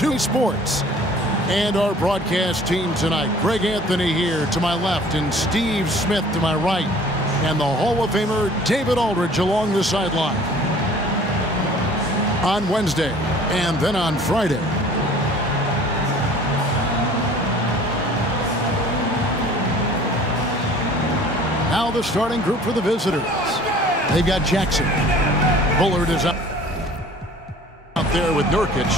to sports. And our broadcast team tonight, Greg Anthony here to my left and Steve Smith to my right. And the Hall of Famer David Aldridge along the sideline. On Wednesday and then on Friday. Now the starting group for the visitors. They've got Jackson. Bullard is up there with Nurkic.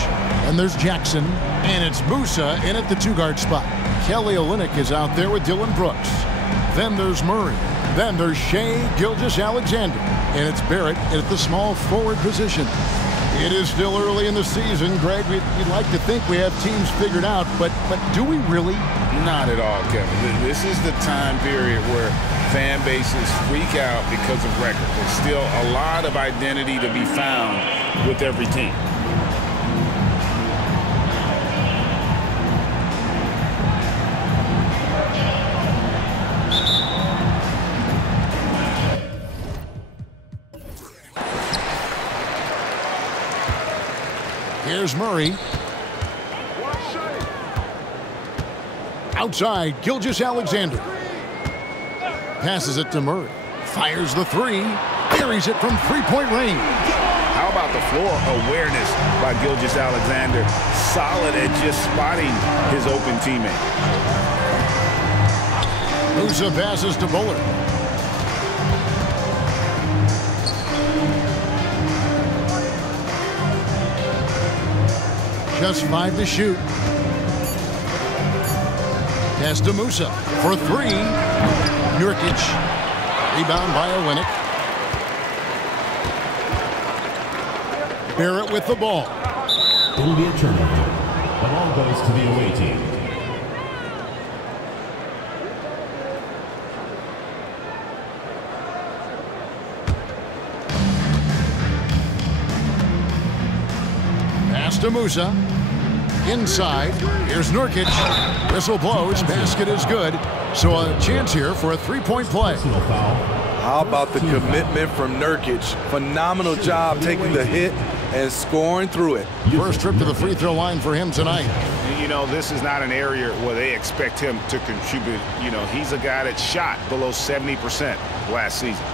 And there's Jackson. And it's Musa in at the two-guard spot. Kelly Olynyk is out there with Dylan Brooks. Then there's Murray. Then there's Shai Gilgeous-Alexander. And it's Barrett at the small forward position. It is still early in the season, Greg. We'd like to think we have teams figured out, but do we really? Not at all, Kevin. This is the time period where fan bases freak out because of record. There's still a lot of identity to be found with every team. Here's Murray. Outside, Gilgeous-Alexander. Passes it to Murray. Fires the three. Buries it from three-point range. How about the floor awareness by Gilgeous-Alexander? Solid at just spotting his open teammate. Musa passes to Bullard. Just 5 to shoot. Pass to Musa for three. Nurkic. Rebound by Olynyk. Barrett with the ball. It'll be a turnover. The ball goes to the away team. Pass to Musa. Inside. Here's Nurkic. Whistle blows. Basket is good. So a chance here for a three-point play. How about the commitment from Nurkic? Phenomenal job taking the hit and scoring through it. First trip to the free throw line for him tonight. You know, this is not an area where they expect him to contribute. You know, he's a guy that shot below 70% last season.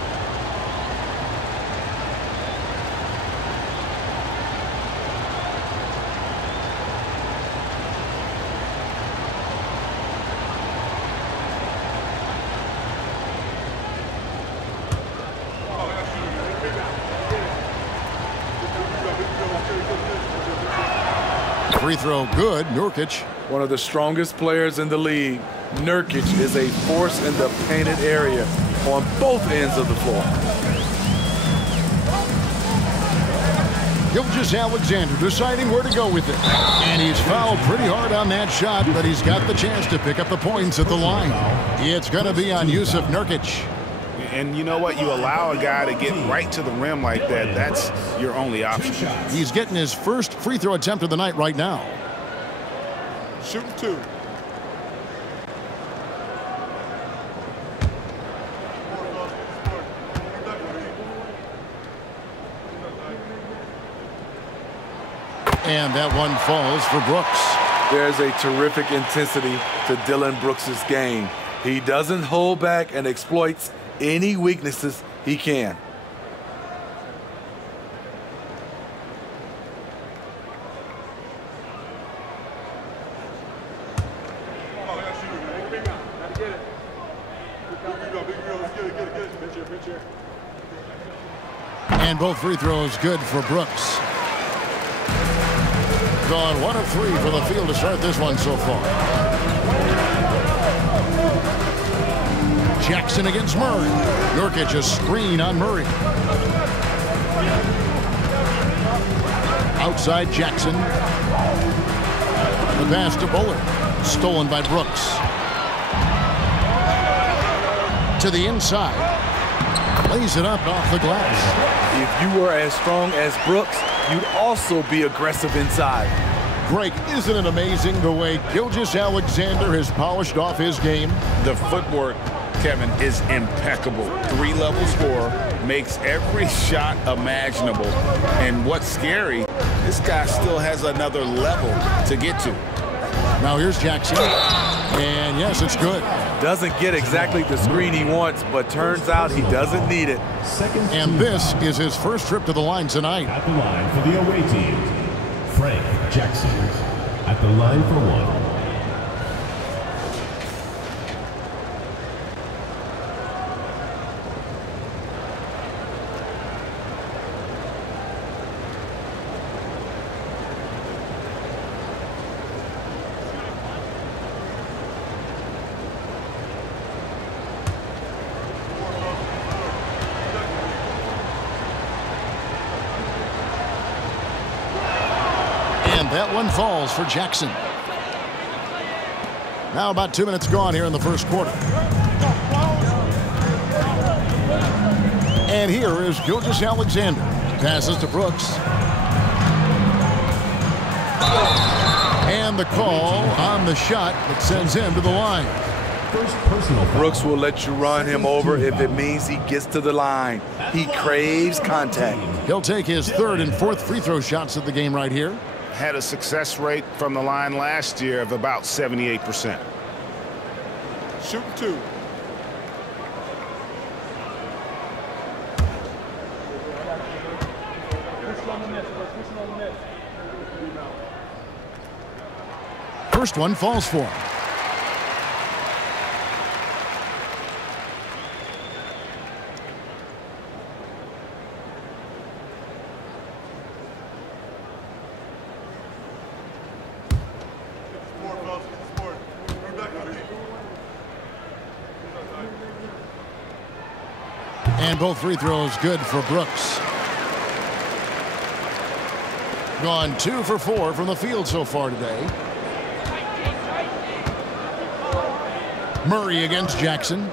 Free throw good. Nurkic. One of the strongest players in the league. Nurkic is a force in the painted area on both ends of the floor. Gilgeous-Alexander deciding where to go with it. And he's fouled pretty hard on that shot, but he's got the chance to pick up the points at the line. It's going to be on Jusuf Nurkic. And you know what? You allow a guy to get right to the rim like that. That's your only option. He's getting his first free throw attempt of the night right now. Shooting two. And that one falls for Brooks. There's a terrific intensity to Dylan Brooks' game. He doesn't hold back and exploits any weaknesses he can. And both free throws good for Brooks. Gone 1 of 3 for the field to start this one so far. Jackson against Murray. Nurkic a screen on Murray. Outside Jackson. The pass to Bullard. Stolen by Brooks. To the inside. Lays it up off the glass. If you were as strong as Brooks, you'd also be aggressive inside. Greg, isn't it amazing the way Gilgeous-Alexander has polished off his game? The footwork, Kevin, is impeccable. 3-level scorer, makes every shot imaginable. And what's scary This guy still has another level to get to. Now here's Jackson. And yes, it's good. Doesn't get exactly the screen he wants, but turns out he doesn't need it. And this is his first trip to the line tonight. At the line for the away team, Frank Jackson. At the line for one. That one falls for Jackson. Now about 2 minutes gone here in the first quarter. And here is Gilgeous-Alexander. Passes to Brooks. And the call on the shot that sends him to the line. First personal foul. Brooks will let you run him over if it means he gets to the line. He craves contact. He'll take his third and fourth free throw shots of the game right here. Had a success rate from the line last year of about 78%. Shooting 2. First one falls for him. And both free throws good for Brooks. Gone 2 for 4 from the field so far today. Murray against Jackson.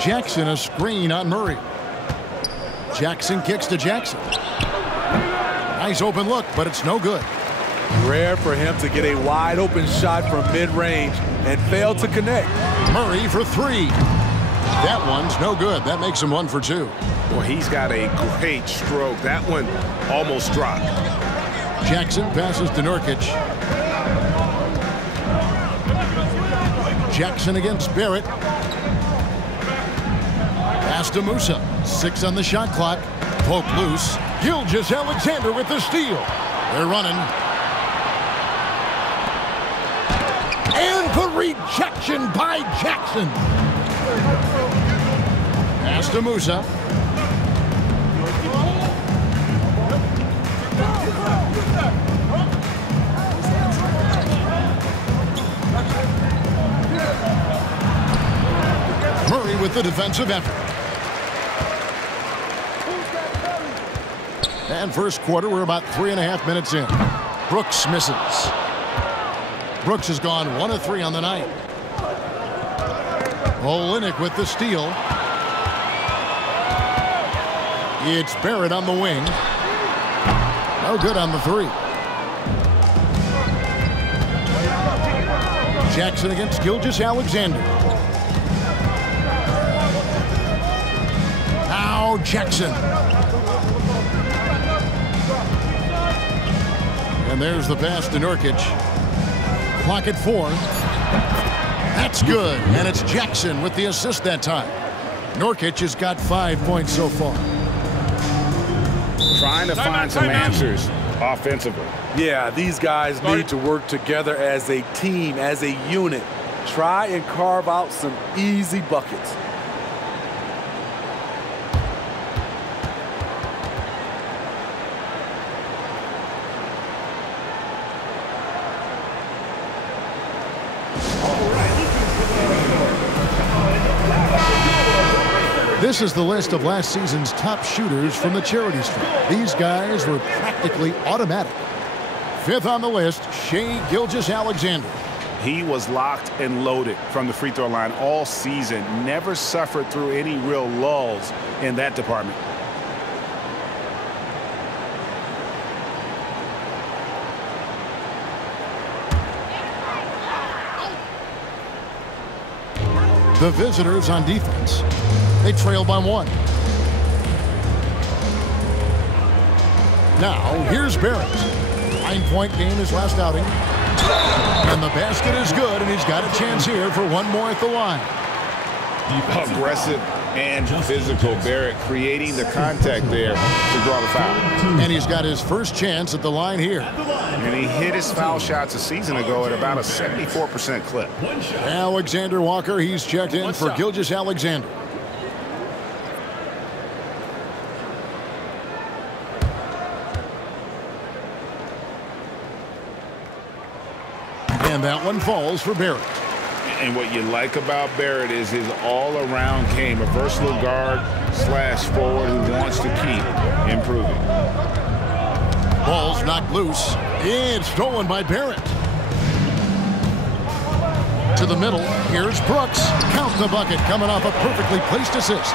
Jackson a screen on Murray. Jackson kicks to Jackson. Nice open look, but it's no good. Rare for him to get a wide open shot from mid-range and fail to connect. Murray for 3. That one's no good. That makes him 1 for 2. Well, he's got a great stroke. That one almost dropped. Jackson passes to Nurkic. Jackson against Barrett. Pass to Musa. 6 on the shot clock. Poke loose. Gilgeous-Alexander with the steal. They're running. And the rejection by Jackson. Pass to Musa. Murray with the defensive effort. And first quarter, we're about 3.5 minutes in. Brooks misses. Brooks has gone 1 of 3 on the night. Olynyk with the steal. It's Barrett on the wing. No good on the 3. Jackson against Gilgeous-Alexander. Now Jackson. And there's the pass to Nurkic. Clock at 4. That's good. And it's Jackson with the assist that time. Nurkic has got 5 points so far. Trying to find some answers offensively. Yeah, these guys need to work together as a team, as a unit. Try and carve out some easy buckets. This is the list of last season's top shooters from the charity stripe. These guys were practically automatic. 5th on the list, Shai Gilgeous-Alexander. He was locked and loaded from the free throw line all season. Never suffered through any real lulls in that department. The visitors on defense. They trail by 1. Now, here's Barrett. 9-point game his last outing. And the basket is good, and he's got a chance here for one more at the line. Aggressive and physical. Barrett creating the contact there to draw the foul. And he's got his first chance at the line here. And he hit his foul shots a season ago at about a 74% clip. Alexander Walker, he's checked in for Gilgeous Alexander. And that one falls for Barrett. And what you like about Barrett is his all-around game, a versatile guard / forward who wants to keep improving. Ball's knocked loose. It's stolen by Barrett. To the middle. Here's Brooks. Count the bucket coming off a perfectly placed assist.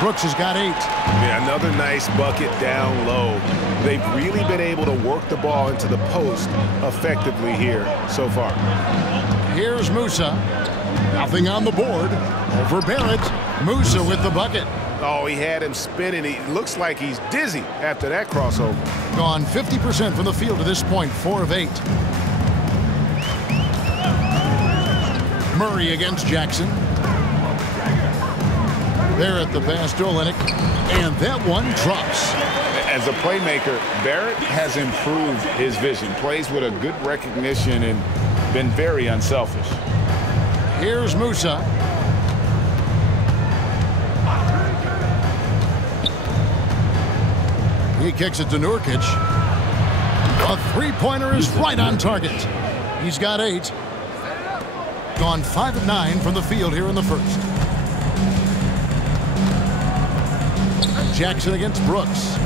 Brooks has got 8. Yeah, another nice bucket down low. They've really been able to work the ball into the post effectively here so far. Here's Musa. Nothing on the board. Over Barrett. Musa with the bucket. Oh, he had him spinning. He looks like he's dizzy after that crossover. Gone 50% from the field to this point, 4 of 8. Murray against Jackson. Barrett the pass to Olynyk. And that one drops. As a playmaker, Barrett has improved his vision. Plays with a good recognition and been very unselfish. Here's Musa. He kicks it to Nurkic. A three-pointer is right on target. He's got 8. Gone 5 of 9 from the field here in the first. Jackson against Brooks.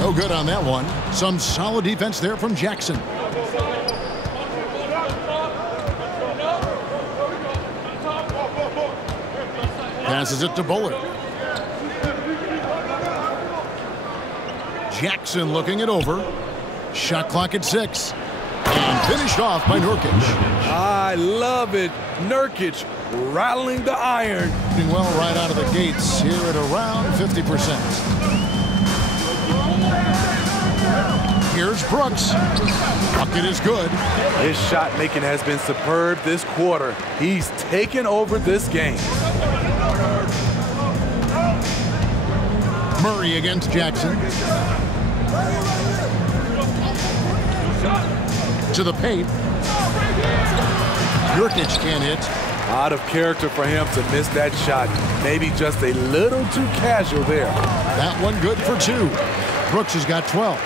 No good on that one. Some solid defense there from Jackson. Passes it to Bullard. Jackson looking it over. Shot clock at 6. And finished off by Nurkic. I love it. Nurkic rattling the iron. Doing well right out of the gates here at around 50%. Here's Brooks. Bucket is good. His shot making has been superb this quarter. He's taken over this game. Murray against Jackson. To the paint. Nurkic can't hit. Out of character for him to miss that shot. Maybe just a little too casual there. That one good for 2. Brooks has got 12.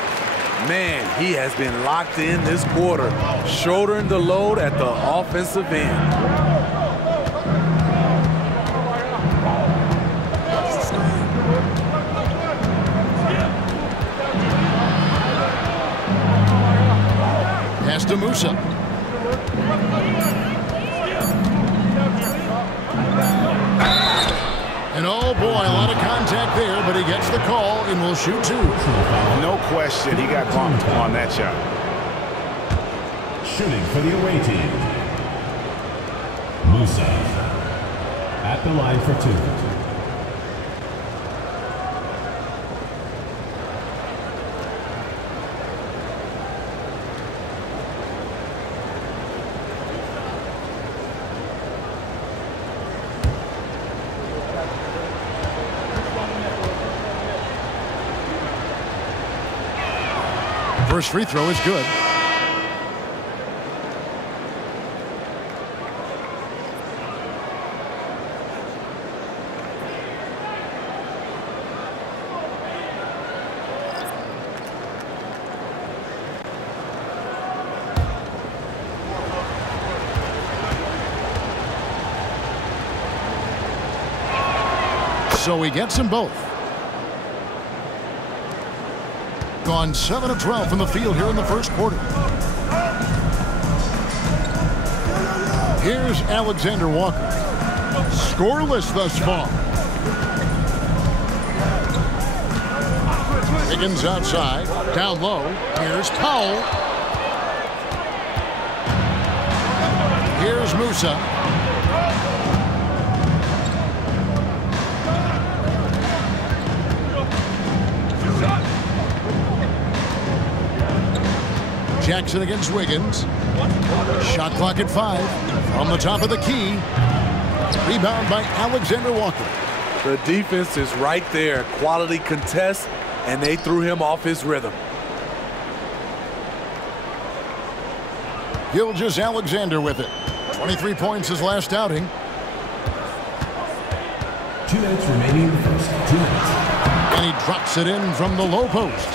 Man, he has been locked in this quarter, shouldering the load at the offensive end. Pass to Musa. And oh boy, a lot of contact there, but he gets the call and will shoot 2. No question, he got bumped on that shot. Shooting for the away team. Musa at the line for 2. First free throw is good. So he gets them both. Gone 7 of 12 from the field here in the first quarter. Here's Alexander Walker. Scoreless thus far. Higgins outside. Down low. Here's Powell. Here's Musa. Jackson against Wiggins. Shot clock at 5. From the top of the key. Rebound by Alexander Walker. The defense is right there. Quality contest, and they threw him off his rhythm. Gilgeous-Alexander with it. 23 points his last outing. 2 minutes remaining in the first. 2 minutes. And he drops it in from the low post.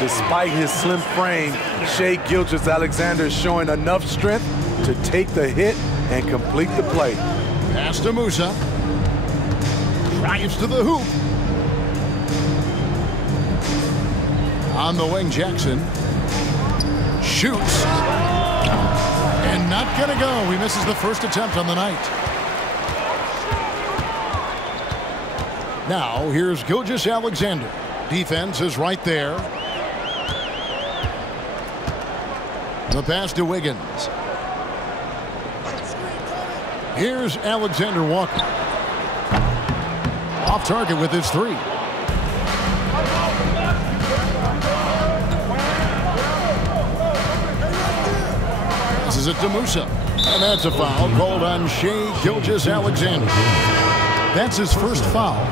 Despite his slim frame, Shai Gilgeous-Alexander is showing enough strength to take the hit and complete the play. Pass to Musa. Drives to the hoop. On the wing, Jackson. Shoots. And not gonna go. He misses the first attempt on the night. Now, here's Gilgeous-Alexander. Defense is right there. The pass to Wiggins. Here's Alexander Walker. Off target with his 3. This is it to Musa. And that's a foul called on Shai Gilgeous-Alexander. That's his first foul.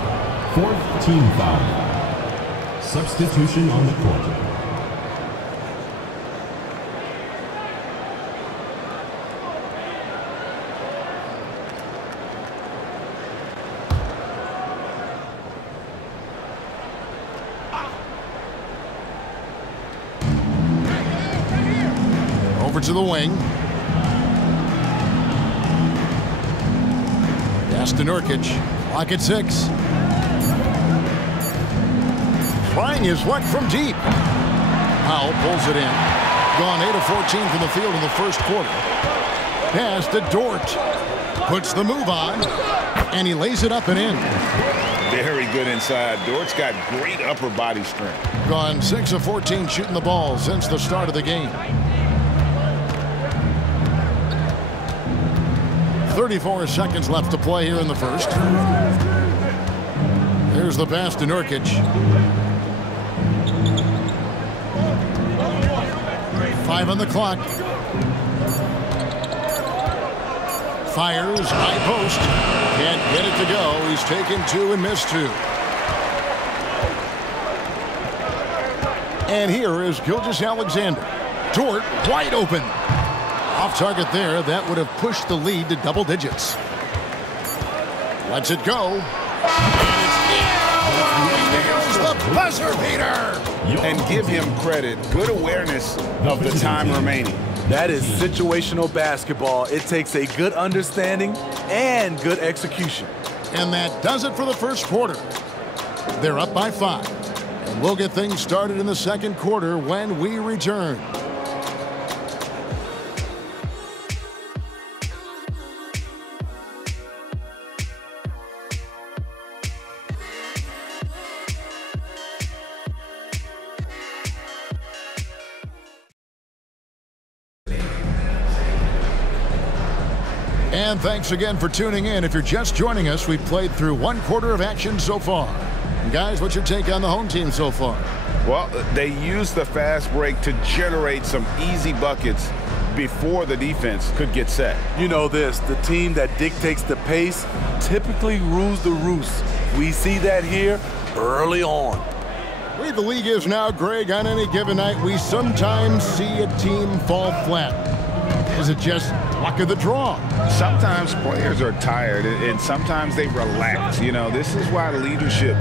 4th team foul. Substitution on the court. Over to the wing. Pass to Nurkic. Clock at 6. Trying his luck from deep. Powell pulls it in. Gone 8 of 14 from the field in the first quarter. Pass to Dort. Puts the move on. And he lays it up and in. Very good inside. Dort's got great upper body strength. Gone 6 of 14 shooting the ball since the start of the game. 34 seconds left to play here in the first. Here's the pass to Nurkic. 5 on the clock. Fires, high post. Can't get it to go. He's taken 2 and missed 2. And here is Gilgeous-Alexander. Dort wide open. Off target there. That would have pushed the lead to double digits. Lets it go. And it's in. The buzzer beater. And give him credit. Good awareness of the time remaining. That is situational basketball. It takes a good understanding and good execution. And that does it for the first quarter. They're up by 5. And we'll get things started in the second quarter when we return. And thanks again for tuning in. If you're just joining us, we've played through 1 quarter of action so far. And guys, what's your take on the home team so far? Well, they used the fast break to generate some easy buckets before the defense could get set. You know this, the team that dictates the pace typically rules the roost. We see that here early on. The way the league is now, Greg, on any given night, we sometimes see a team fall flat. Is it just luck of the draw? Sometimes players are tired, and sometimes they relax. You know, this is why leadership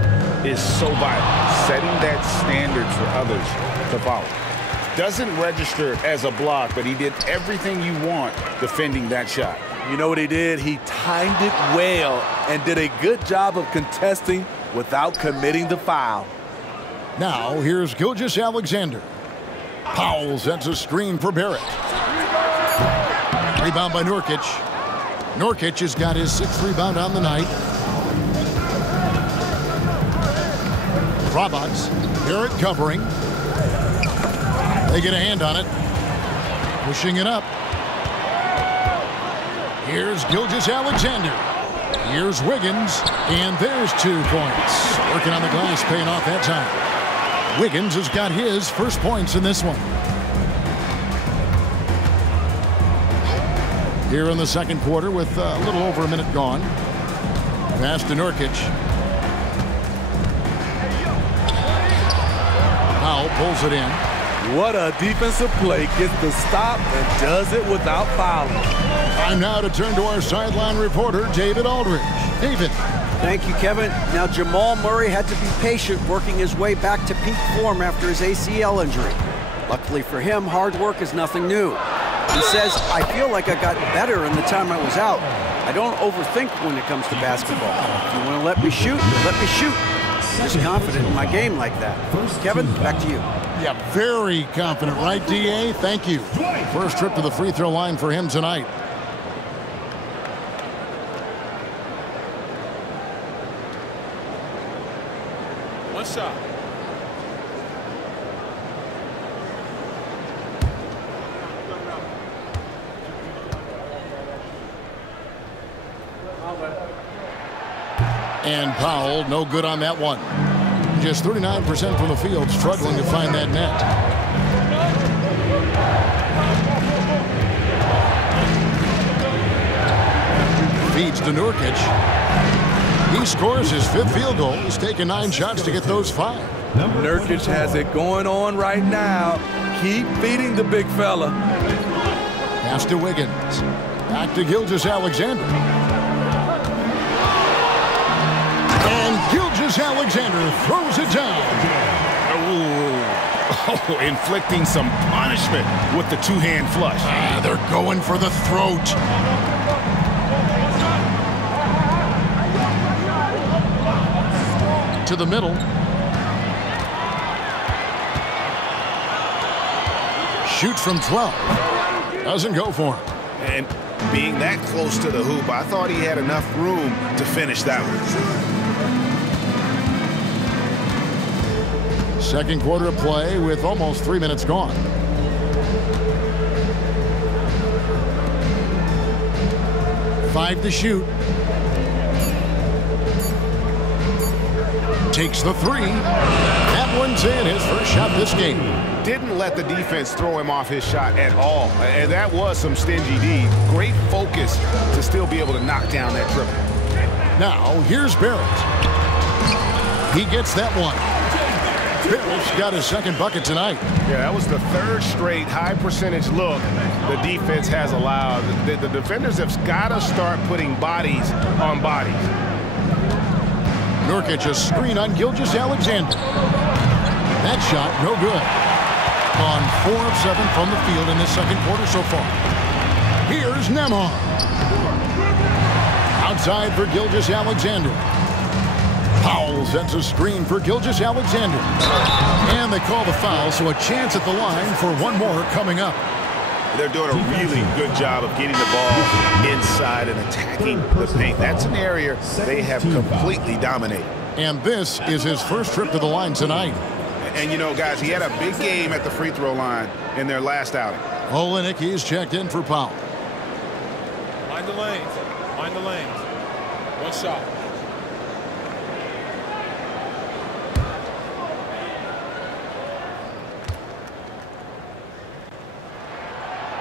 is so vital, setting that standard for others to follow. Doesn't register as a block, but he did everything you want defending that shot. You know what he did? He timed it well and did a good job of contesting without committing the foul. Now, here's Gilgeous-Alexander. Powell sets a screen for Barrett. Rebound by Nurkic. Nurkic has got his 6th rebound on the night. Robots. Barrett covering. They get a hand on it. Pushing it up. Here's Gilgeous-Alexander. Here's Wiggins. And there's 2 points. Working on the glass, paying off that time. Wiggins has got his first points in this one. Here in the second quarter with a little over a minute gone. Pass to Nurkic. Powell pulls it in. What a defensive play. Gets the stop and does it without fouling. Time now to turn to our sideline reporter, David Aldridge. David. Thank you, Kevin. Now, Jamal Murray had to be patient working his way back to peak form after his ACL injury. Luckily for him, hard work is nothing new. He says, I feel like I got better in the time I was out. I don't overthink when it comes to basketball. If you want to let me shoot, let me shoot. I'm just confident in my game like that. Kevin, back to you. Yeah, very confident, right, D.A.? Thank you. First trip to the free throw line for him tonight. One shot. And Powell, no good on that one. Just 39% from the field, struggling to find that net. Feeds to Nurkic. He scores his 5th field goal. He's taken 9 shots to get those 5. Nurkic has it going on right now. Keep feeding the big fella. Pass to Wiggins. Back to Gilgeous-Alexander. And Gilgeous-Alexander throws it down. Oh, inflicting some punishment with the two-hand flush. They're going for the throat. To the middle. Shoots from 12. Doesn't go for him. And being that close to the hoop, I thought he had enough room to finish that one. Second quarter of play with almost 3 minutes gone. Five to shoot. Takes the 3. That one's in, his first shot this game. Didn't let the defense throw him off his shot at all. And that was some stingy D. Great focus to still be able to knock down that triple. Now, here's Barrett. He gets that one. Barrett's got his second bucket tonight. Yeah, that was the 3rd straight high percentage look the defense has allowed. The defenders have got to start putting bodies on bodies. Nurkic a screen on Gilgeous-Alexander. That shot, no good. On 4 of 7 from the field in this second quarter so far. Here's Nembhard. Outside for Gilgeous-Alexander. Powell sets a screen for Gilgeous-Alexander. And they call the foul, so a chance at the line for one more coming up. They're doing a really good job of getting the ball inside and attacking the paint. That's an area they have completely dominated. And this is his first trip to the line tonight. And, you know, guys, he had a big game at the free throw line in their last outing. Olenek, he's checked in for Powell. Mind the lanes. Mind the lanes. One shot.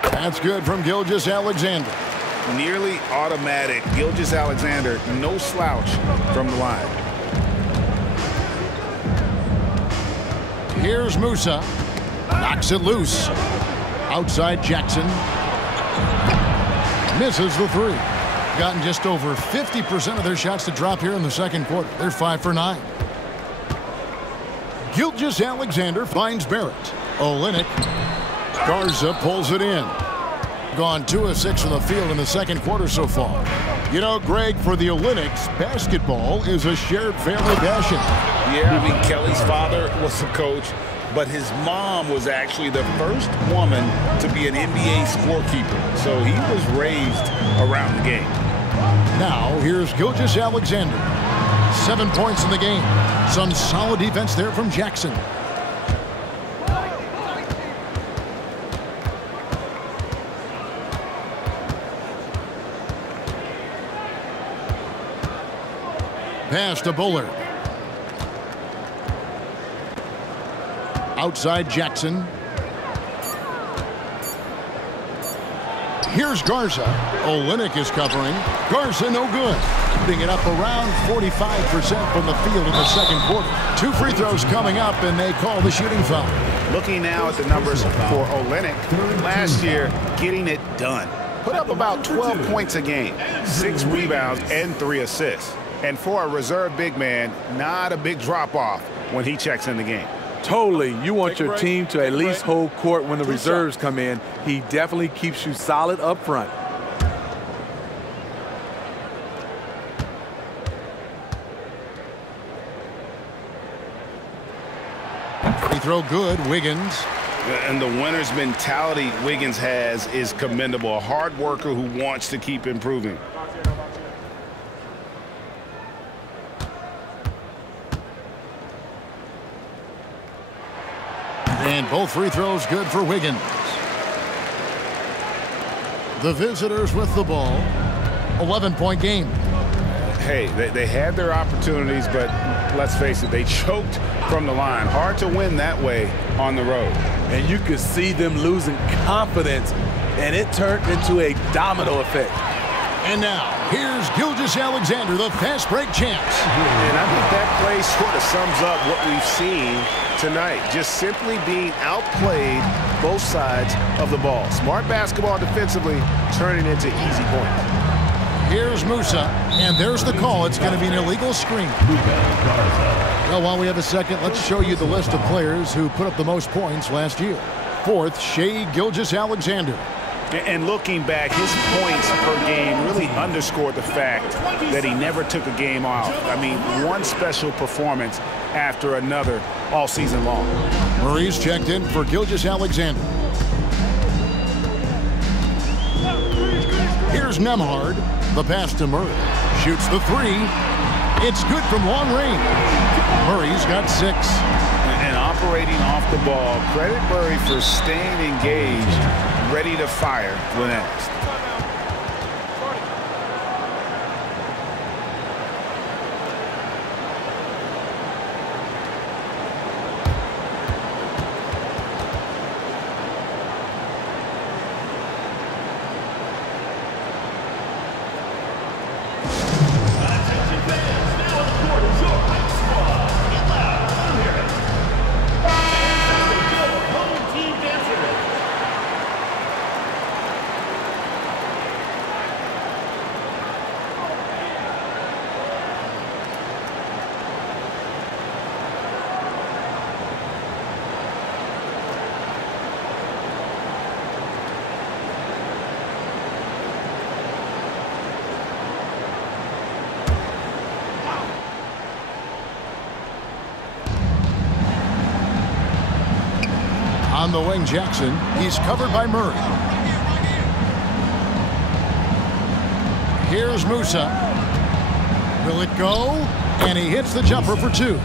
That's good from Gilgeous-Alexander. Nearly automatic. Gilgeous-Alexander, no slouch from the line. Here's Musa. Knocks it loose. Outside Jackson. Misses the 3. Gotten just over 50% of their shots to drop here in the second quarter. They're 5 for 9. Gilgeous-Alexander finds Barrett. Olenek. Garza pulls it in. Gone 2 of 6 from the field in the second quarter so far. You know, Greg, for the Olympics, basketball is a shared family passion. Yeah, I mean, Kelly's father was a coach, but his mom was actually the first woman to be an NBA scorekeeper. So he was raised around the game. Now, here's Gilgeous-Alexander. 7 points in the game. Some solid defense there from Jackson. Pass to Bullard. Outside Jackson. Here's Garza. Olynyk is covering. Garza no good. Putting it up around 45% from the field in the second quarter. 2 free throws coming up, and they call the shooting foul. Looking now at the numbers for Olynyk, last year getting it done. Put up about 12 points a game, 6 rebounds, and 3 assists. And for a reserve big man, not a big drop-off when he checks in the game. Totally. You want your team to at least hold court when the reserves come in. He definitely keeps you solid up front. Free throw good, Wiggins. And the winner's mentality Wiggins has is commendable. A hard worker who wants to keep improving. And both free throws good for Wiggins. The visitors with the ball. 11-point game. Hey, they had their opportunities, but let's face it, they choked from the line. Hard to win that way on the road. And you could see them losing confidence, and it turned into a domino effect. And now, here's Gilgeous-Alexander, the fast break champs. And I think that play sort of sums up what we've seen tonight. Just simply being outplayed both sides of the ball. Smart basketball defensively, turning into easy points. Here's Musa, and there's the call. It's going to be an illegal screen. Well, while we have a second, let's show you the list of players who put up the most points last year. 4th, Shai Gilgeous-Alexander. And looking back, his points per game really underscored the fact that he never took a game off. I mean, one special performance after another all season long. Murray's checked in for Gilgeous-Alexander. Here's Nembhard. The pass to Murray. Shoots the 3. It's good from long range. Murray's got 6. And operating off the ball, credit Murray for staying engaged, ready to fire when asked. On the wing, Jackson. He's covered by Murray. Here's Musa. Will it go? And he hits the jumper for 2.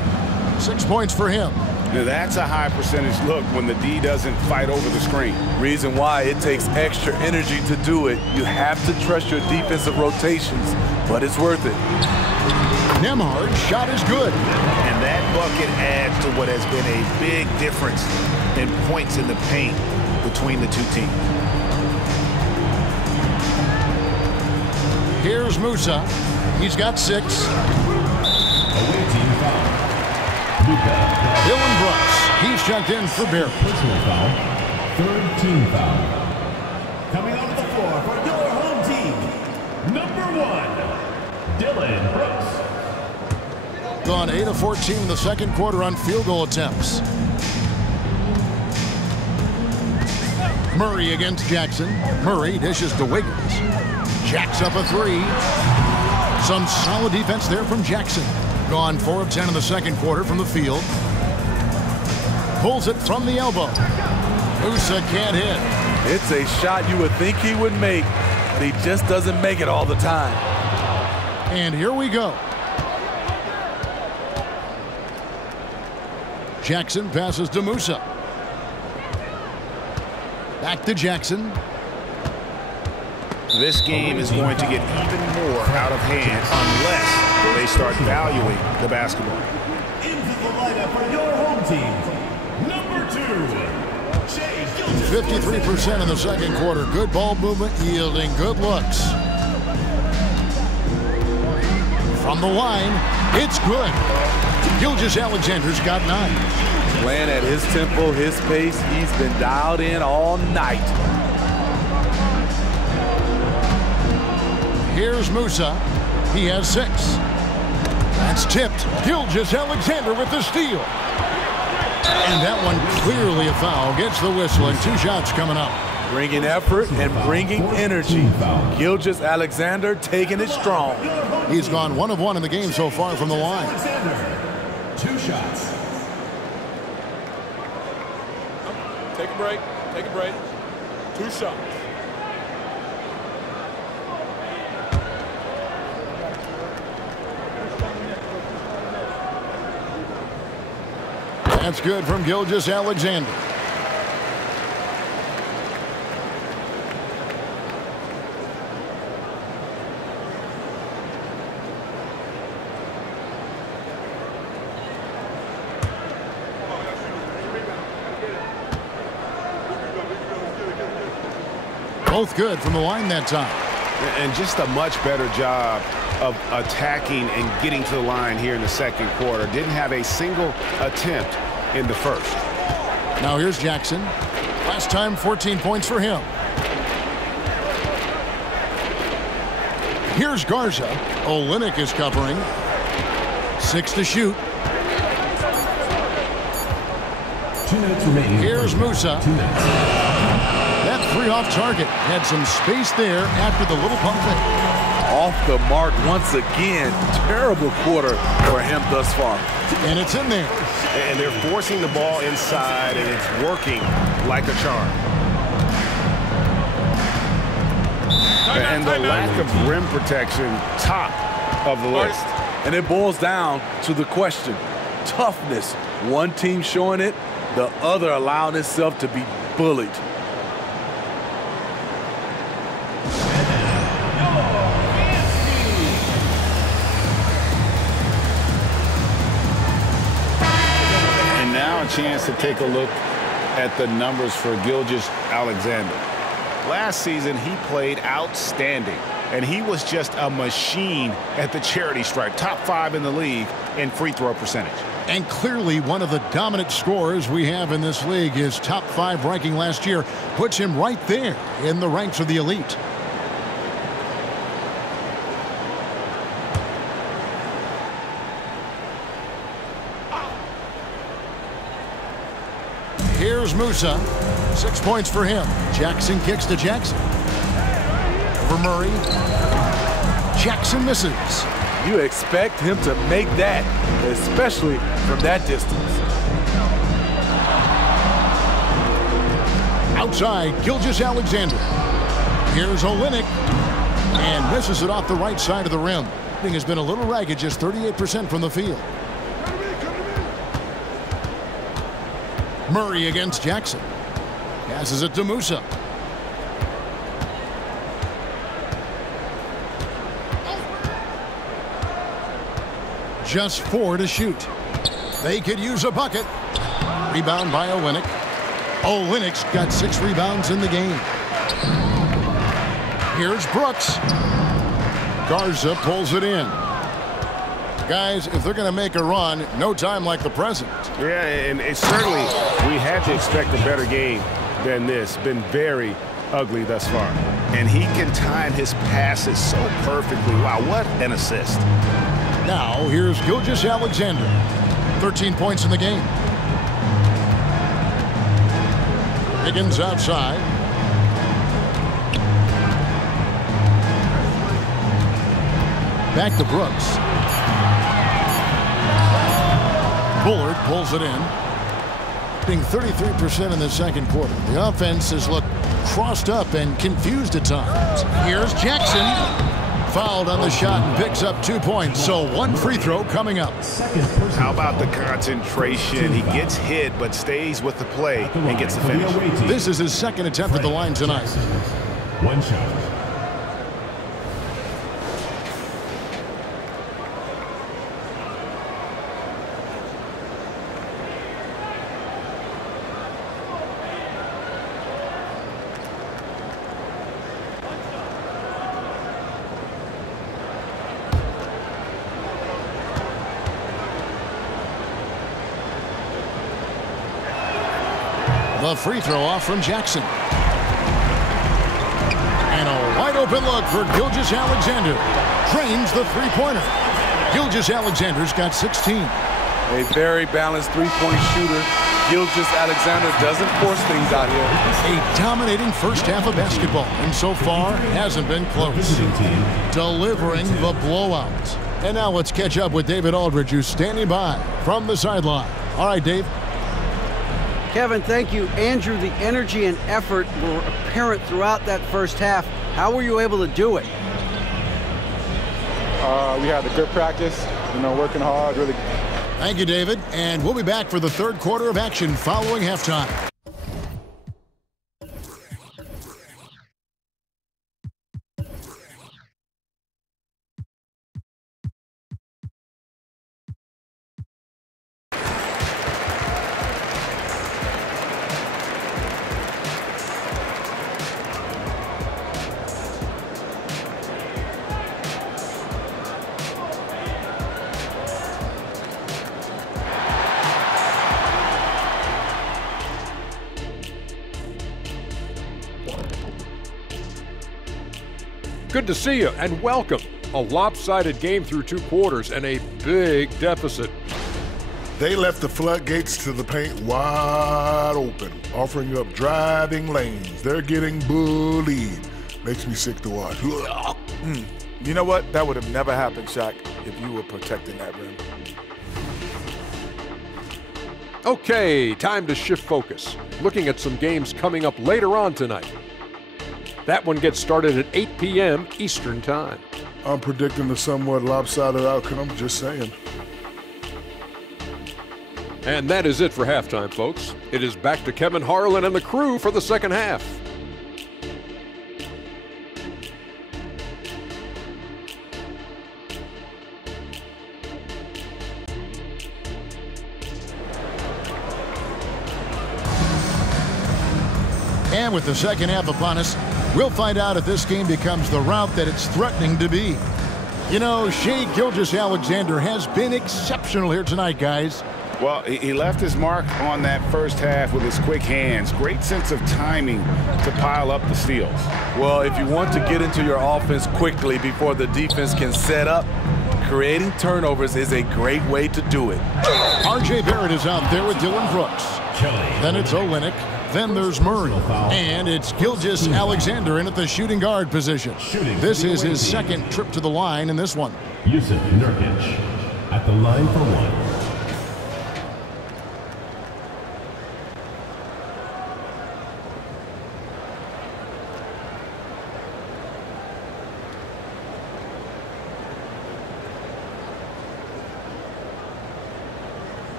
6 points for him. Now that's a high percentage look when the D doesn't fight over the screen. Reason why it takes extra energy to do it. You have to trust your defensive rotations, but it's worth it. Nembhard's shot is good. And that bucket adds to what has been a big difference in points in the paint between the two teams. Here's Musa. He's got 6. Away team foul. Dylan Brooks. He's checked in for Barry. Personal foul. 3rd team foul. Coming onto the floor for your home team, number 1, Dylan Brooks. Gone 8 of 14 in the second quarter on field goal attempts. Murray against Jackson. Murray dishes to Wiggins. Jacks up a 3. Some solid defense there from Jackson. Gone 4 of 10 in the second quarter from the field. Pulls it from the elbow. Musa can't hit. It's a shot you would think he would make, but he just doesn't make it all the time. And here we go. Jackson passes to Musa. Back to Jackson. This game is going to get even more out of hand unless they start valuing the basketball. Into the lineup for your home team, number 2, Shai Gilgeous. 53% in the second quarter. Good ball movement, yielding good looks. From the line, it's good. Gilgeous-Alexander's got 9. Playing at his tempo, his pace. He's been dialed in all night. Here's Musa. He has 6. That's tipped. Gilgeous-Alexander with the steal. And that one clearly a foul. Gets the whistle, and 2 shots coming up. Bringing effort and bringing energy. Gilgeous-Alexander taking it strong. He's gone 1 of 1 in the game so far from the line. 2 shots. Take a break. Take a break. 2 shots. That's good from Gilgeous-Alexander. Both good from the line that time. And just a much better job of attacking and getting to the line here in the second quarter. Didn't have a single attempt in the first. Now here's Jackson. Last time, 14 points for him. Here's Garza. Olynyk is covering. 6 to shoot. 2 minutes remaining. Here's Musa. 2 minutes. That 3 off target. Had some space there after the little pump fake. Off the mark once again. Terrible quarter for him thus far. And it's in there. And they're forcing the ball inside, and it's working like a charm. And the lack of rim protection, top of the list. And it boils down to the question. Toughness. One team showing it, the other allowing itself to be bullied. Chance to take a look at the numbers for Gilgeous-Alexander. Last season, he played outstanding, and he was just a machine at the charity stripe. Top 5 in the league in free throw percentage. And clearly one of the dominant scorers we have in this league. His top 5 ranking last year puts him right there in the ranks of the elite. Here's Musa. 6 points for him. Jackson kicks to Jackson. Over Murray. Jackson misses. You expect him to make that, especially from that distance. Outside, Gilgeous-Alexander. Here's Olynyk. And misses it off the right side of the rim. He has been a little ragged, just 38% from the field. Murray against Jackson. Passes it to Musa. Just 4 to shoot. They could use a bucket. Rebound by Olynyk. Olynyk's got 6 rebounds in the game. Here's Brooks. Garza pulls it in. Guys, if they're going to make a run, no time like the present. Yeah, and it's certainly, we had to expect a better game than this. Been very ugly thus far. And he can time his passes so perfectly. Wow, what an assist. Now, here's Gilgeous-Alexander. 13 points in the game. Higgins outside. Back to Brooks. Bullard pulls it in. Being 33% in the second quarter. The offense has looked crossed up and confused at times. Here's Jackson. Fouled on the shot and picks up 2 points. So 1 free throw coming up. How about the concentration? He gets hit but stays with the play and gets the finish. This is his 2nd attempt at the line tonight. 1 shot. The free throw off from Jackson. And a wide open look for Gilgeous-Alexander. Drains the three-pointer. Gilgeous-Alexander's got 16. A very balanced three-point shooter. Gilgeous-Alexander doesn't force things out here. A dominating first half of basketball, and so far hasn't been close. Delivering the blowout. And now let's catch up with David Aldridge, who's standing by from the sideline. All right, Dave. Kevin, thank you. Andrew, the energy and effort were apparent throughout that first half. How were you able to do it? We had a good practice, working hard, really. Thank you, David. And we'll be back for the third quarter of action following halftime. Good to see you and welcome. A lopsided game through 2 quarters and a big deficit. They left the floodgates to the paint wide open, offering up driving lanes. They're getting bullied. Makes me sick to watch. You know what? That would have never happened, Shaq, if you were protecting that rim. Okay, time to shift focus. Looking at some games coming up later on tonight. That one gets started at 8 p.m. Eastern Time. I'm predicting a somewhat lopsided outcome, just saying. And that is it for halftime, folks. It is back to Kevin Harlan and the crew for the second half. And with the second half upon us, we'll find out if this game becomes the route that it's threatening to be. You know, Shai Gilgeous-Alexander has been exceptional here tonight, guys. Well, he left his mark on that first half with his quick hands. Great sense of timing to pile up the steals. Well, if you want to get into your offense quickly before the defense can set up, creating turnovers is a great way to do it. R.J. Barrett is out there with Dylan Brooks. Then it's Olynyk. Then there's Murray. And it's Gilgeous-Alexander in at the shooting guard position. This is his second trip to the line in this one. Yusuf Nurkic at the line for one.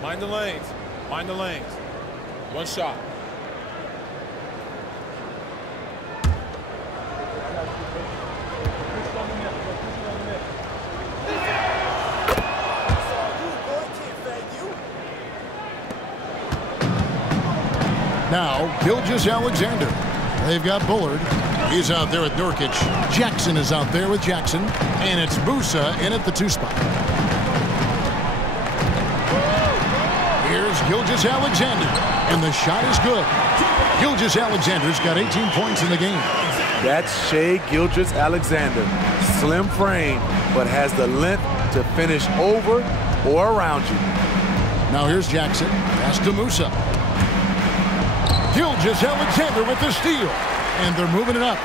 Mind the lanes. Mind the lanes. One shot. Now, Gilgeous-Alexander. They've got Bullard. He's out there with Nurkic. Jackson is out there with Jackson. And it's Musa in at the 2 spot. Here's Gilgeous-Alexander, and the shot is good. Gilgeous-Alexander's got 18 points in the game. That's Shai Gilgeous-Alexander. Slim frame, but has the length to finish over or around you. Now here's Jackson. Pass to Musa. Gilgeous-Alexander with the steal. And they're moving it up.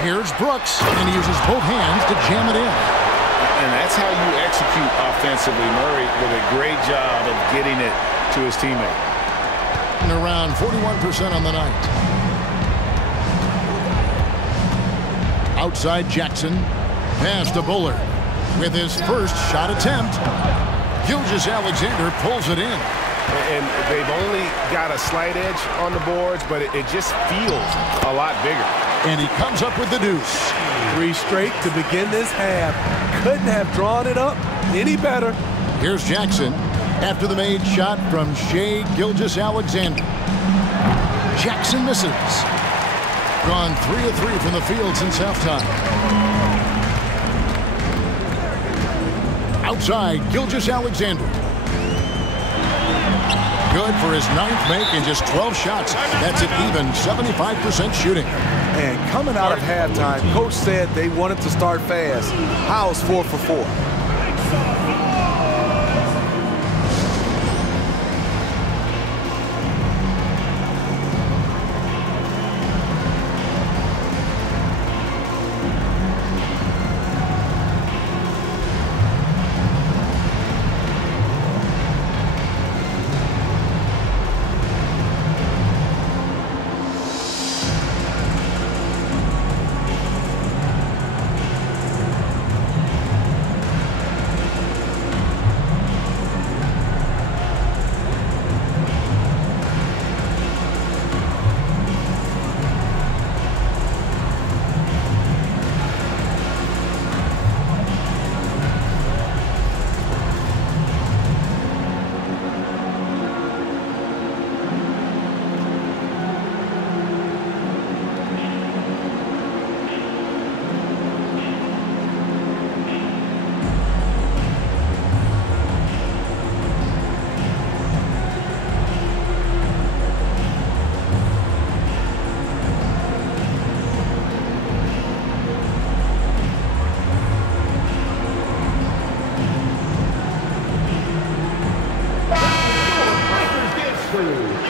Here's Brooks, and he uses both hands to jam it in. And that's how you execute offensively. Murray with a great job of getting it to his teammate. And around 41% on the night. Outside Jackson. Pass to Bullard. With his first shot attempt, Gilgeous-Alexander pulls it in. And they've only got a slight edge on the boards, but it just feels a lot bigger. And he comes up with the deuce. 3 straight to begin this half. Couldn't have drawn it up any better. Here's Jackson after the made shot from Shai Gilgeous-Alexander. Jackson misses. Gone 3 of 3 from the field since halftime. Outside, Gilgeous-Alexander. good for his 9th make in just 12 shots. That's an even 75% shooting. And coming out of halftime, Coach said they wanted to start fast. How's 4 for 4?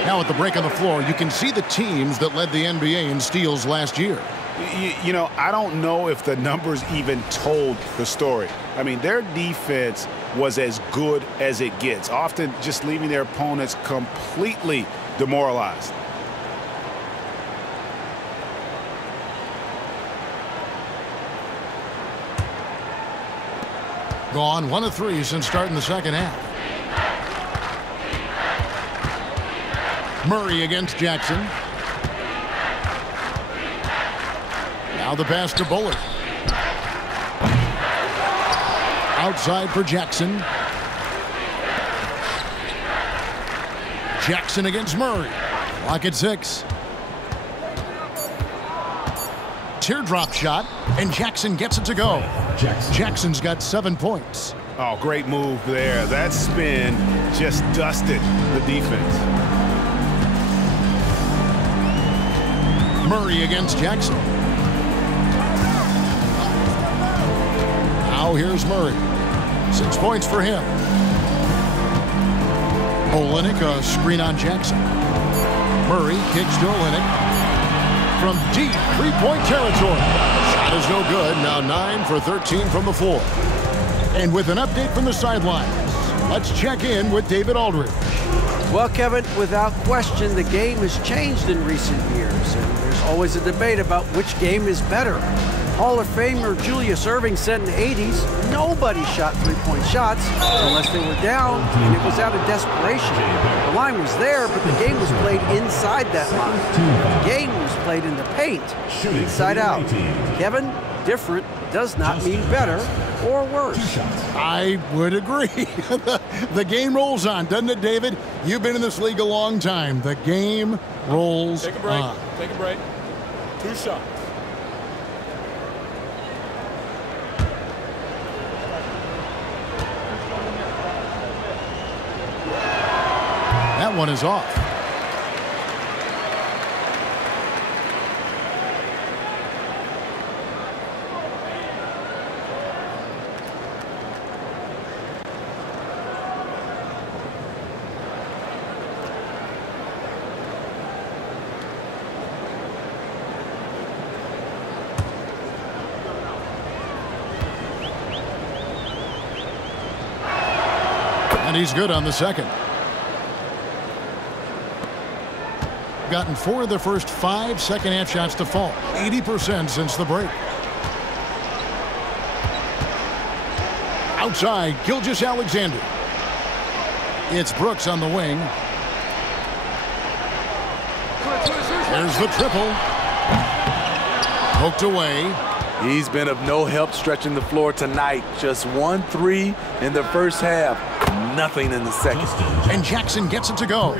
Now at the break on the floor, you can see the teams that led the NBA in steals last year. You know, I don't know if the numbers even told the story. I mean, their defense was as good as it gets, often just leaving their opponents completely demoralized. Gone 1 of 3 since starting the second half. Murray against Jackson. Now the pass to Bullard. Outside for Jackson. Jackson against Murray. Clock at 6. Teardrop shot, and Jackson gets it to go. Jackson's got 7 points. Oh, great move there. That spin just dusted the defense. Murray against Jackson. Now here's Murray. 6 points for him. Olynyk, a screen on Jackson. Murray kicks to Olynyk. From deep three-point territory. Shot is no good. Now 9 for 13 from the floor. And with an update from the sidelines, let's check in with David Aldridge. Well, Kevin, without question, the game has changed in recent years, and there's always a debate about which game is better. Hall of Famer Julius Erving said in the 80s, nobody shot three-point shots unless they were down, and it was out of desperation. The line was there, but the game was played inside that line. The game was played in the paint, inside out. Kevin, different does not mean better or worse. I would agree. The game rolls on, doesn't it, David? You've been in this league a long time. The game rolls on. Take a break. Take a break. 2 shots. That one is off. And he's good on the second. Gotten 4 of their first 5 second-half shots to fall. 80% since the break. Outside, Gilgeous-Alexander. It's Brooks on the wing. There's the triple. Poked away. He's been of no help stretching the floor tonight. Just 1 3 in the first half. Nothing in the second. And Jackson gets it to go.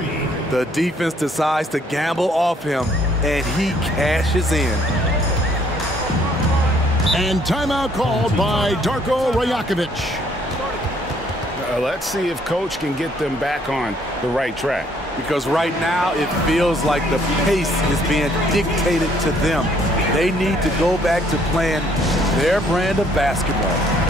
The defense decides to gamble off him, and he cashes in. And timeout called by Darko Rajakovic. Let's see if Coach can get them back on the right track. Because right now it feels like the pace is being dictated to them. They need to go back to playing their brand of basketball.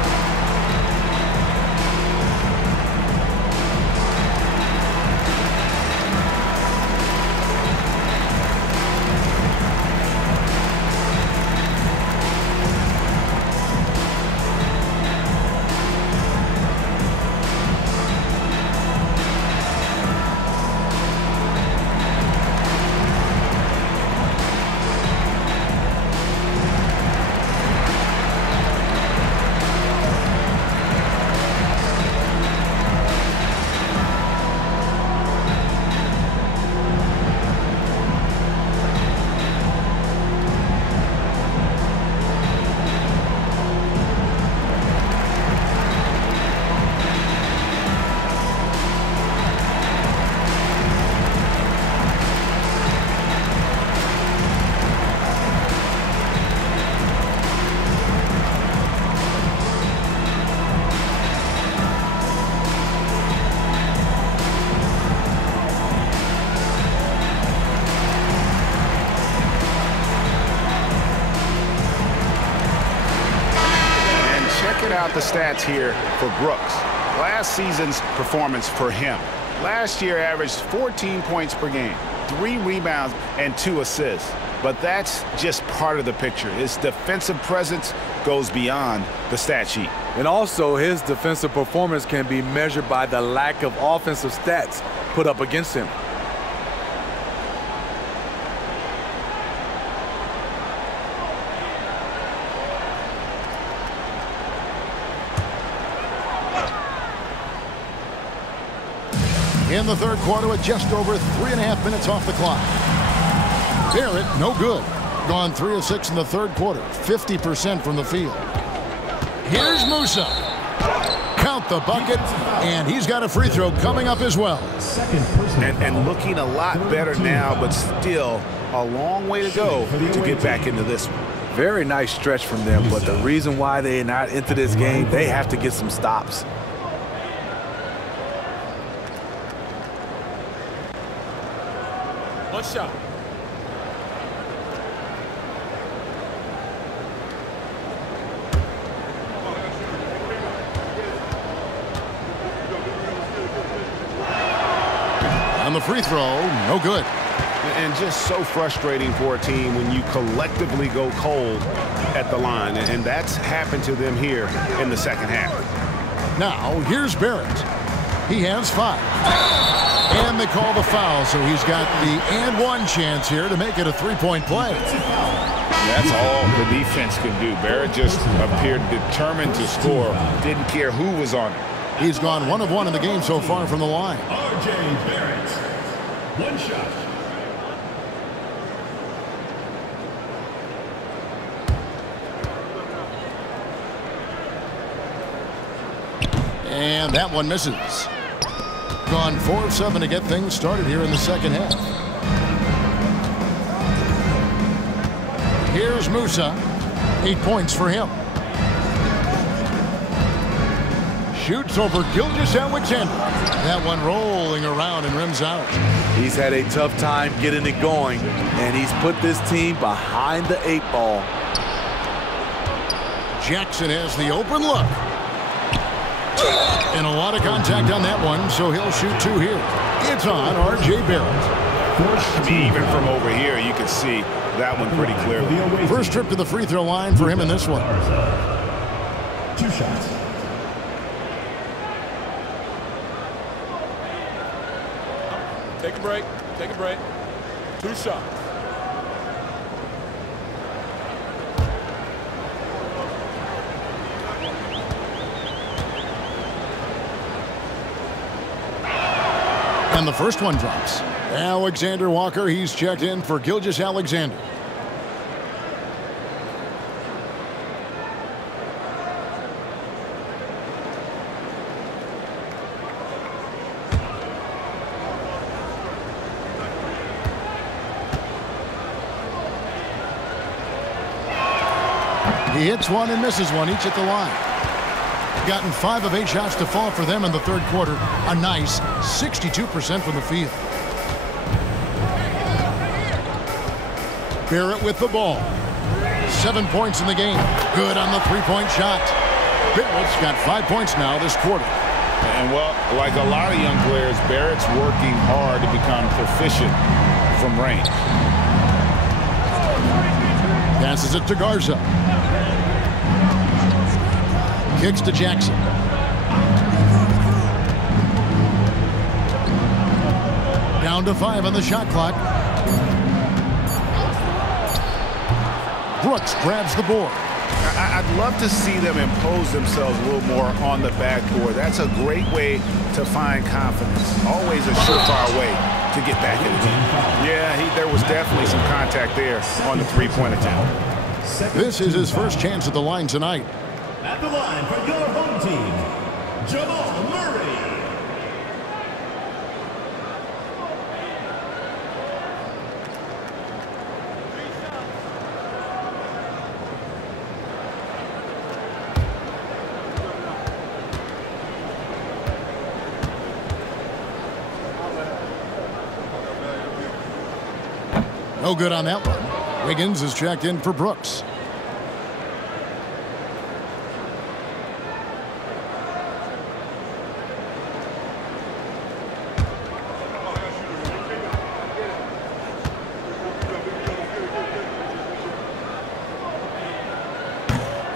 Out the stats here for Brooks. Last season's performance for him. Last year averaged 14 points per game, 3 rebounds, and 2 assists. But that's just part of the picture. His defensive presence goes beyond the stat sheet. And also, his defensive performance can be measured by the lack of offensive stats put up against him. In the third quarter with just over 3.5 minutes off the clock. Barrett, no good. Gone 3 of 6 in the third quarter, 50% from the field. Here's Musa. Count the bucket, and he's got a free throw coming up as well. And looking a lot better now, but still a long way to go to get back into this one. Very nice stretch from them, but the reason why they're not into this game, they have to get some stops. One shot. On the free throw, no good. And just so frustrating for a team when you collectively go cold at the line. And that's happened to them here in the second half. Now, here's Barrett. He has 5. And they call the foul, so he's got the and one chance here to make it a 3-point play. That's all the defense can do. Barrett just appeared determined to score. Didn't care who was on it. He's gone 1 of 1 in the game so far from the line. R.J. Barrett, 1 shot. And that one misses. Gone 4 of 7 to get things started here in the second half. Here's Musa. 8 points for him. Shoots over Gilgeous-Alexander. That one rolling around and rims out. He's had a tough time getting it going, and he's put this team behind the 8 ball. Jackson has the open look. And a lot of contact on that one, so he'll shoot 2 here. It's on R.J. Barrett. Even from over here, you can see that one pretty clearly. First trip to the free throw line for him in this one. 2 shots. Take a break. Take a break. 2 shots. And the first one drops. Alexander Walker, he's checked in for Gilgeous-Alexander. He hits one and misses one, each at the line. Gotten 5 of 8 shots to fall for them in the third quarter. A nice 62% from the field. Barrett with the ball. 7 points in the game. Good on the three-point shot. Barrett's got 5 points now this quarter. And, well, like a lot of young players, Barrett's working hard to become proficient from range. Passes it to Garza. Kicks to Jackson. Down to 5 on the shot clock. Brooks grabs the board. I'd love to see them impose themselves a little more on the backboard. That's a great way to find confidence. Always a surefire way to get back in the game. Yeah, there was definitely some contact there on the three-point attempt. This is his first chance at the line tonight. At the line for your home team, Jamal Murray. No good on that one. Wiggins is checked in for Brooks.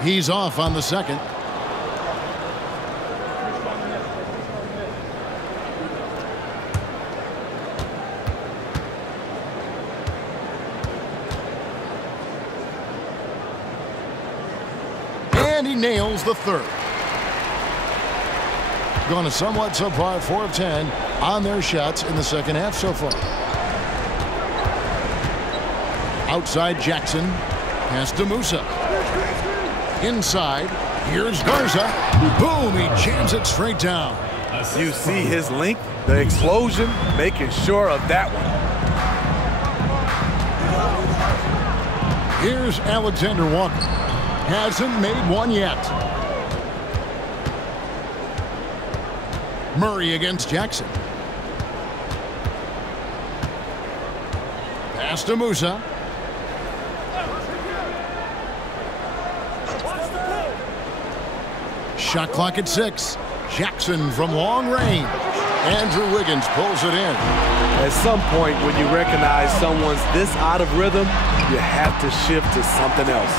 He's off on the second. And he nails the third. Going to somewhat subpar, 4 of 10 on their shots in the second half so far. Outside Jackson. Pass to Musa. Inside. Here's Garza. Boom! He jams it straight down. You see his length, the explosion, making sure of that one. Here's Alexander Walker. Hasn't made one yet. Murray against Jackson. Pass to Musa. Shot clock at 6. Jackson from long range. Andrew Wiggins pulls it in. At some point, when you recognize someone's this out of rhythm, you have to shift to something else.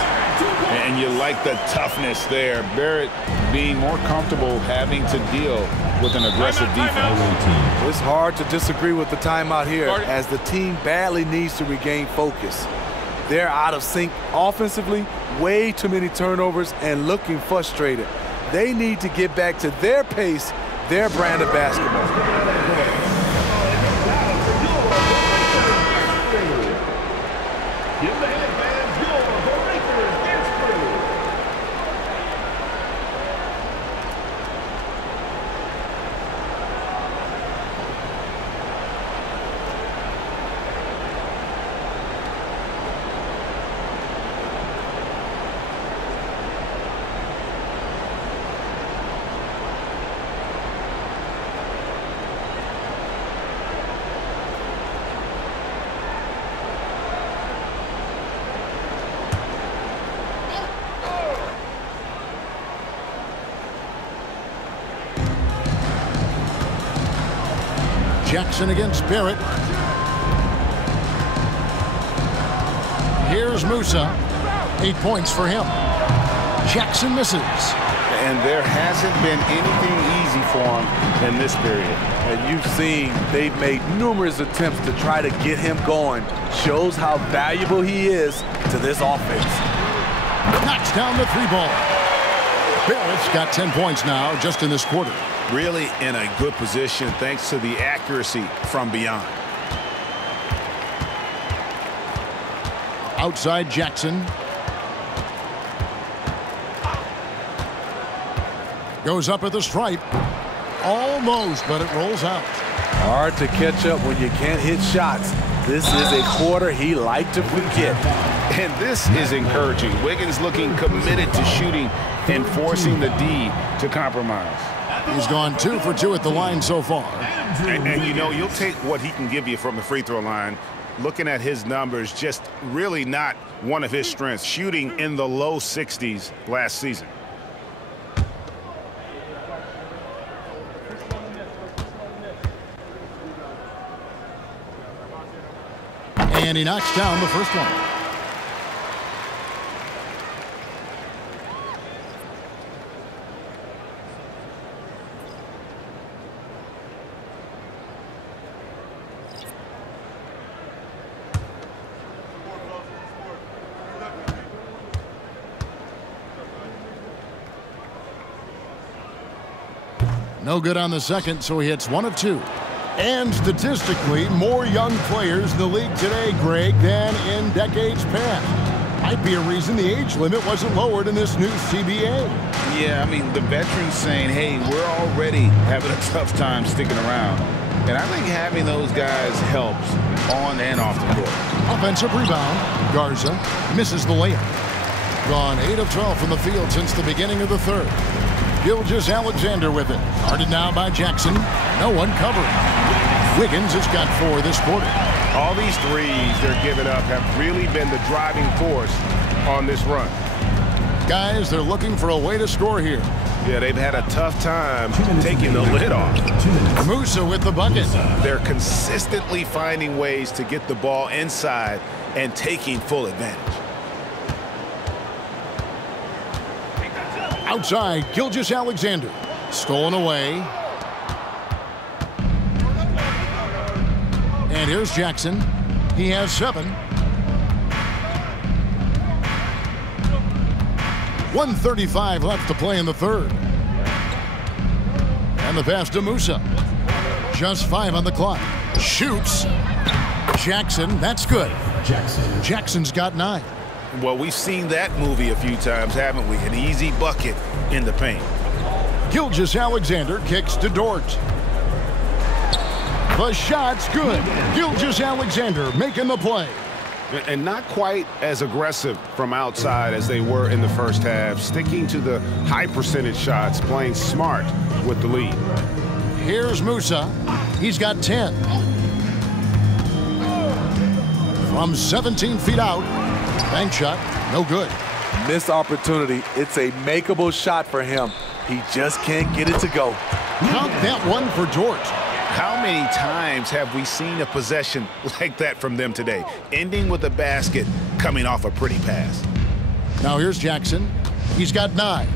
And you like the toughness there. Barrett being more comfortable having to deal with an aggressive defense. It's hard to disagree with the timeout here as the team badly needs to regain focus. They're out of sync offensively, way too many turnovers, and looking frustrated. They need to get back to their pace, their brand of basketball. Jackson against Barrett. Here's Musa. 8 points for him. Jackson misses. And there hasn't been anything easy for him in this period. And you've seen they've made numerous attempts to try to get him going. Shows how valuable he is to this offense. Knocks down the 3-ball. Barrett's got 10 points now just in this quarter. Really in a good position thanks to the accuracy from beyond. Outside Jackson. Goes up at the stripe. Almost, but it rolls out. Hard to catch up when you can't hit shots. This is a quarter he liked to forget. And this is encouraging. Wiggins looking committed to shooting and forcing the D to compromise. He's gone 2 for 2 at the line so far. And you know, you'll take what he can give you from the free throw line. Looking at his numbers, just really not one of his strengths. Shooting in the low 60s last season. And he knocks down the first one. No good on the second, so he hits 1 of 2. And statistically, more young players in the league today, Greg, than in decades past. Might be a reason the age limit wasn't lowered in this new CBA. Yeah, I mean, the veterans saying, hey, we're already having a tough time sticking around. And I think having those guys helps on and off the court. Offensive rebound. Garza misses the layup. Gone 8 of 12 from the field since the beginning of the third. Gilgeous-Alexander with it. Guarded now by Jackson. No one covering. Wiggins has got 4 this quarter. All these threes they're giving up have really been the driving force on this run. Guys, they're looking for a way to score here. Yeah, they've had a tough time taking the lid off. Musa with the bucket. They're consistently finding ways to get the ball inside and taking full advantage. Outside, Gilgeous-Alexander. Stolen away. And here's Jackson. He has 7. 1:35 left to play in the third. And the pass to Musa. Just 5 on the clock. Shoots. Jackson, that's good. Jackson's got 9. Well, we've seen that movie a few times, haven't we? An easy bucket in the paint. Gilgeous-Alexander kicks to Dort. The shot's good. Gilgeous-Alexander making the play. And not quite as aggressive from outside as they were in the first half. Sticking to the high percentage shots, playing smart with the lead. Here's Musa. He's got 10. From 17 feet out. Bank shot, no good. Missed opportunity. It's a makeable shot for him. He just can't get it to go. Count that one for Dort. How many times have we seen a possession like that from them today? Ending with a basket, coming off a pretty pass. Now here's Jackson. He's got 9.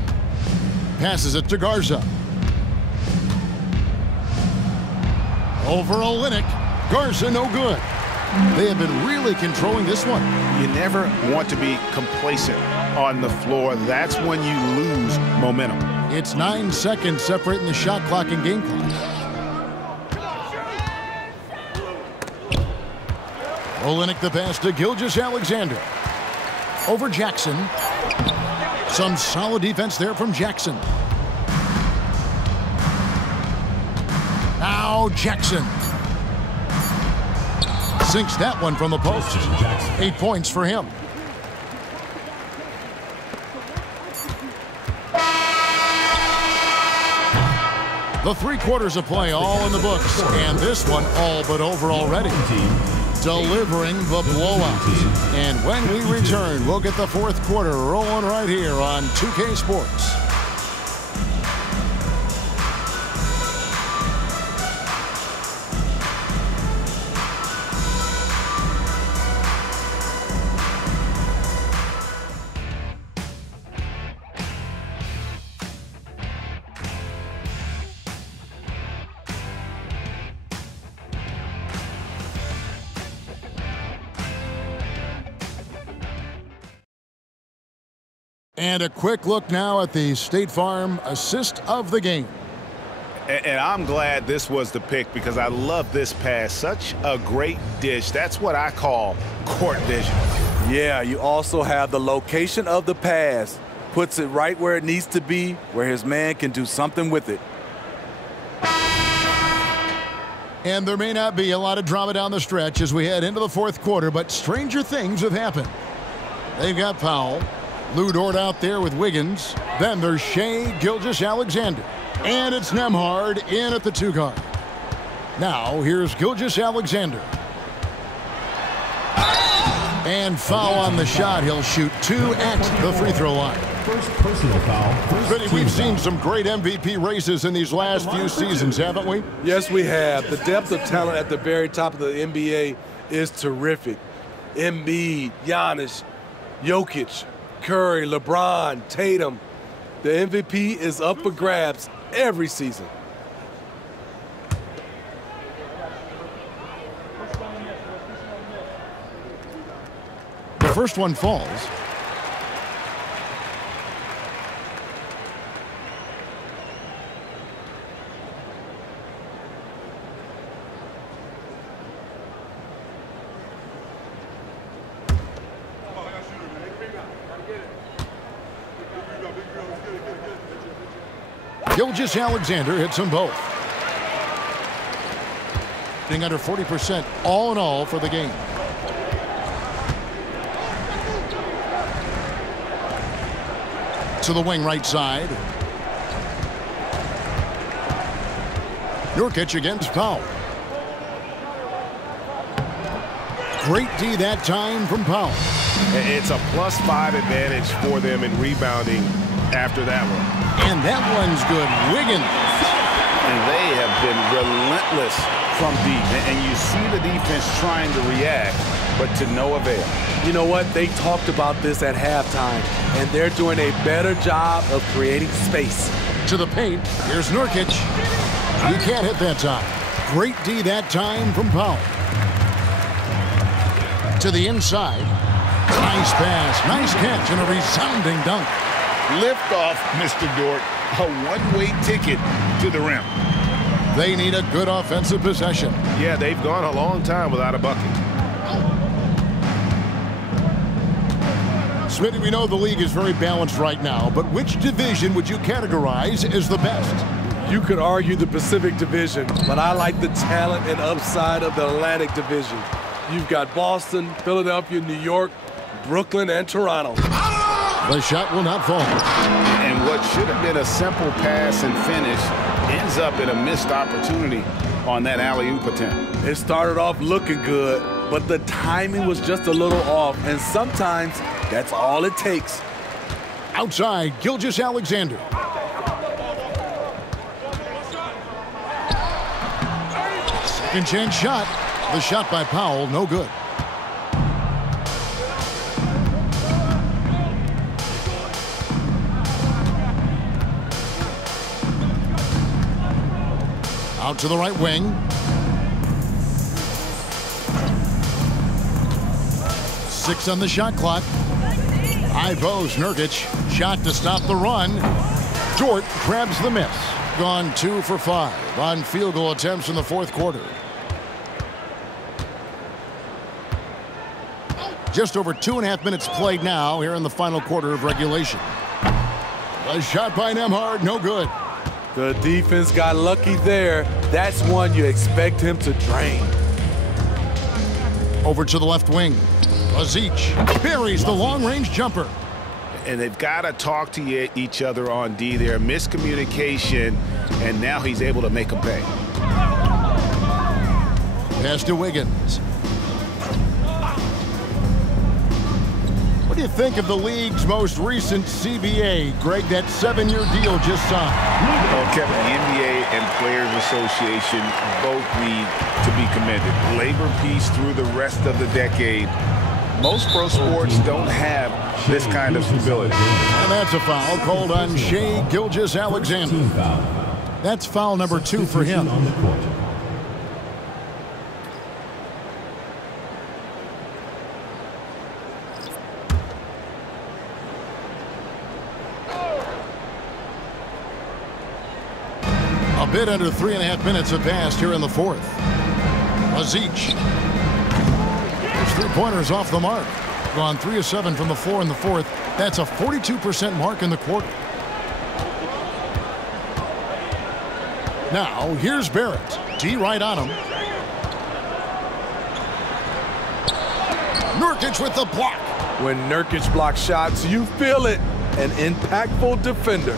Passes it to Garza. Over Olynyk. Garza no good. They have been really controlling this one. You never want to be complacent on the floor. That's when you lose momentum. It's 9 seconds separating the shot clock and game clock. Olynyk the pass to Gilgeous-Alexander. Over Jackson. Some solid defense there from Jackson. Now Jackson. Sinks that one from the post. 8 points for him. The 3 quarters of play all in the books, and this one all but over already. Delivering the blowout. And when we return, we'll get the 4th quarter rolling right here on 2K Sports. And a quick look now at the State Farm assist of the game. And I'm glad this was the pick because I love this pass. Such a great dish. That's what I call court vision. Yeah, you also have the location of the pass. Puts it right where it needs to be, where his man can do something with it. And there may not be a lot of drama down the stretch as we head into the 4th quarter, but stranger things have happened. They've got Powell. Lou Dort out there with Wiggins. Then there's Shea Gilgeous-Alexander. And it's Nembhard in at the 2 guard. Now here's Gilgeous-Alexander. And foul on the shot. He'll shoot 2 at the free throw line. First personal foul. We've seen some great MVP races in these last few seasons, haven't we? Yes, we have. The depth of talent at the very top of the NBA is terrific. Embiid, Giannis, Jokic, Curry, LeBron, Tatum. The MVP is up for grabs every season. The first one falls. Gilgeous-Alexander hits them both. Being under 40% all in all for the game. To the wing right side. Nurkic against Powell. Great D that time from Powell. It's a +5 advantage for them in rebounding after that one. And that one's good. Wiggins. And they have been relentless from deep. And you see the defense trying to react, but to no avail. You know what? They talked about this at halftime, and they're doing a better job of creating space. To the paint. Here's Nurkic. He can't hit that time. Great D that time from Powell. To the inside. Nice pass. Nice catch and a resounding dunk. Lift off, Mr. Dort. A one-way ticket to the rim. They need a good offensive possession. Yeah, they've gone a long time without a bucket. Smitty, we know the league is very balanced right now, but which division would you categorize as the best? You could argue the Pacific Division, but I like the talent and upside of the Atlantic Division. You've got Boston, Philadelphia, New York, Brooklyn, and Toronto. The shot will not fall. And what should have been a simple pass and finish ends up in a missed opportunity on that alley-oop attempt. It started off looking good, but the timing was just a little off, and sometimes that's all it takes. Outside, Gilgeous-Alexander. Second chance shot. The shot by Powell, no good. Out to the right wing. Six on the shot clock. High post, Nurkic. Shot to stop the run. Dort grabs the miss. Gone 2 for 5 on field goal attempts in the fourth quarter. Just over 2.5 minutes played now here in the final quarter of regulation. A shot by Nembhard, no good. The defense got lucky there. That's one you expect him to drain. Over to the left wing. Lazic buries the long-range jumper. And they've got to talk to each other on D there. Miscommunication, and now he's able to make them pay. Pass to Wiggins. What do you think of the league's most recent CBA? Greg, that 7-year deal just signed. Well, Kevin, the NBA and Players Association both need to be commended. Labor peace through the rest of the decade. Most pro sports don't have this kind of stability. And that's a foul called on Shea Gilgeous-Alexander. That's foul number 2 for him. A bit under 3.5 minutes have passed here in the fourth. Lazic. His three-pointers off the mark. Gone 3 of 7 from the floor in the fourth. That's a 42% mark in the quarter. Now, here's Barrett. D right on him. Nurkic with the block. When Nurkic blocks shots, you feel it. An impactful defender.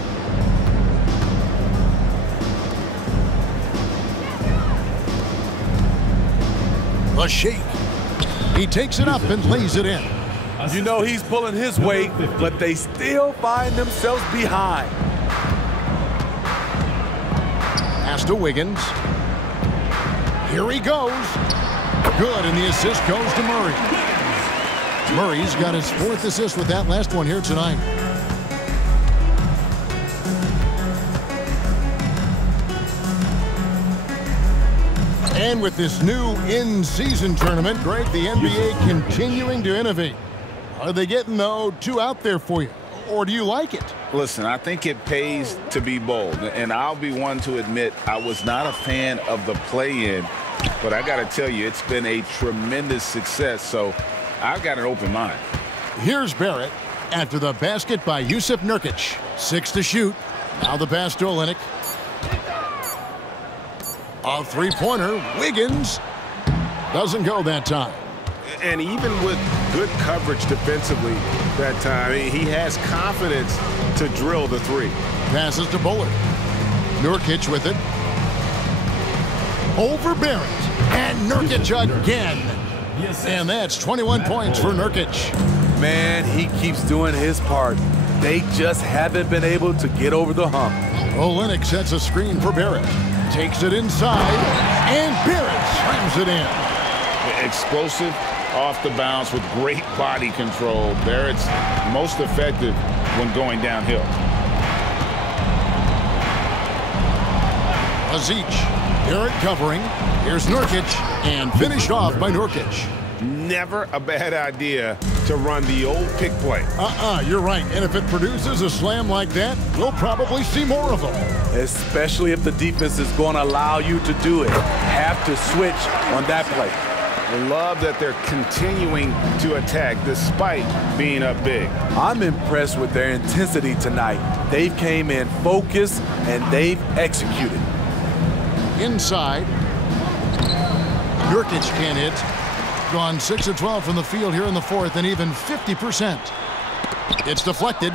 The shake. He takes it up and lays it in. You know he's pulling his weight, but they still find themselves behind. Pass to Wiggins. Here he goes. Good, and the assist goes to Murray. Murray's got his 4th assist with that last one here tonight. And with this new in-season tournament, Greg, the NBA continuing to innovate. Are they getting, though, too out there for you? Or do you like it? Listen, I think it pays to be bold. And I'll be one to admit I was not a fan of the play-in. But I got to tell you, it's been a tremendous success. So I've got an open mind. Here's Barrett after the basket by Jusuf Nurkic. 6 to shoot. Now the pass to Olynyk. A three-pointer. Wiggins doesn't go that time. And even with good coverage defensively that time, he has confidence to drill the three. Passes to Bullard. Nurkic with it. Over Barrett. And Nurkic again. And that's 21 points for Nurkic. Man, he keeps doing his part. They just haven't been able to get over the hump. Olynyk sets a screen for Barrett. Takes it inside. And Barrett slams it in. Explosive off the bounce with great body control. Barrett's most effective when going downhill. Aziz. Barrett covering. Here's Nurkic, and finished off by Nurkic. Never a bad idea to run the old pick play. You're right. And if it produces a slam like that, we'll probably see more of them. Especially if the defense is going to allow you to do it. Have to switch on that play. I love that they're continuing to attack despite being up big. I'm impressed with their intensity tonight. They've came in focused, and they've executed. Inside. Nurkic can't hit. Gone 6 of 12 from the field here in the 4th, and even 50%. It's deflected.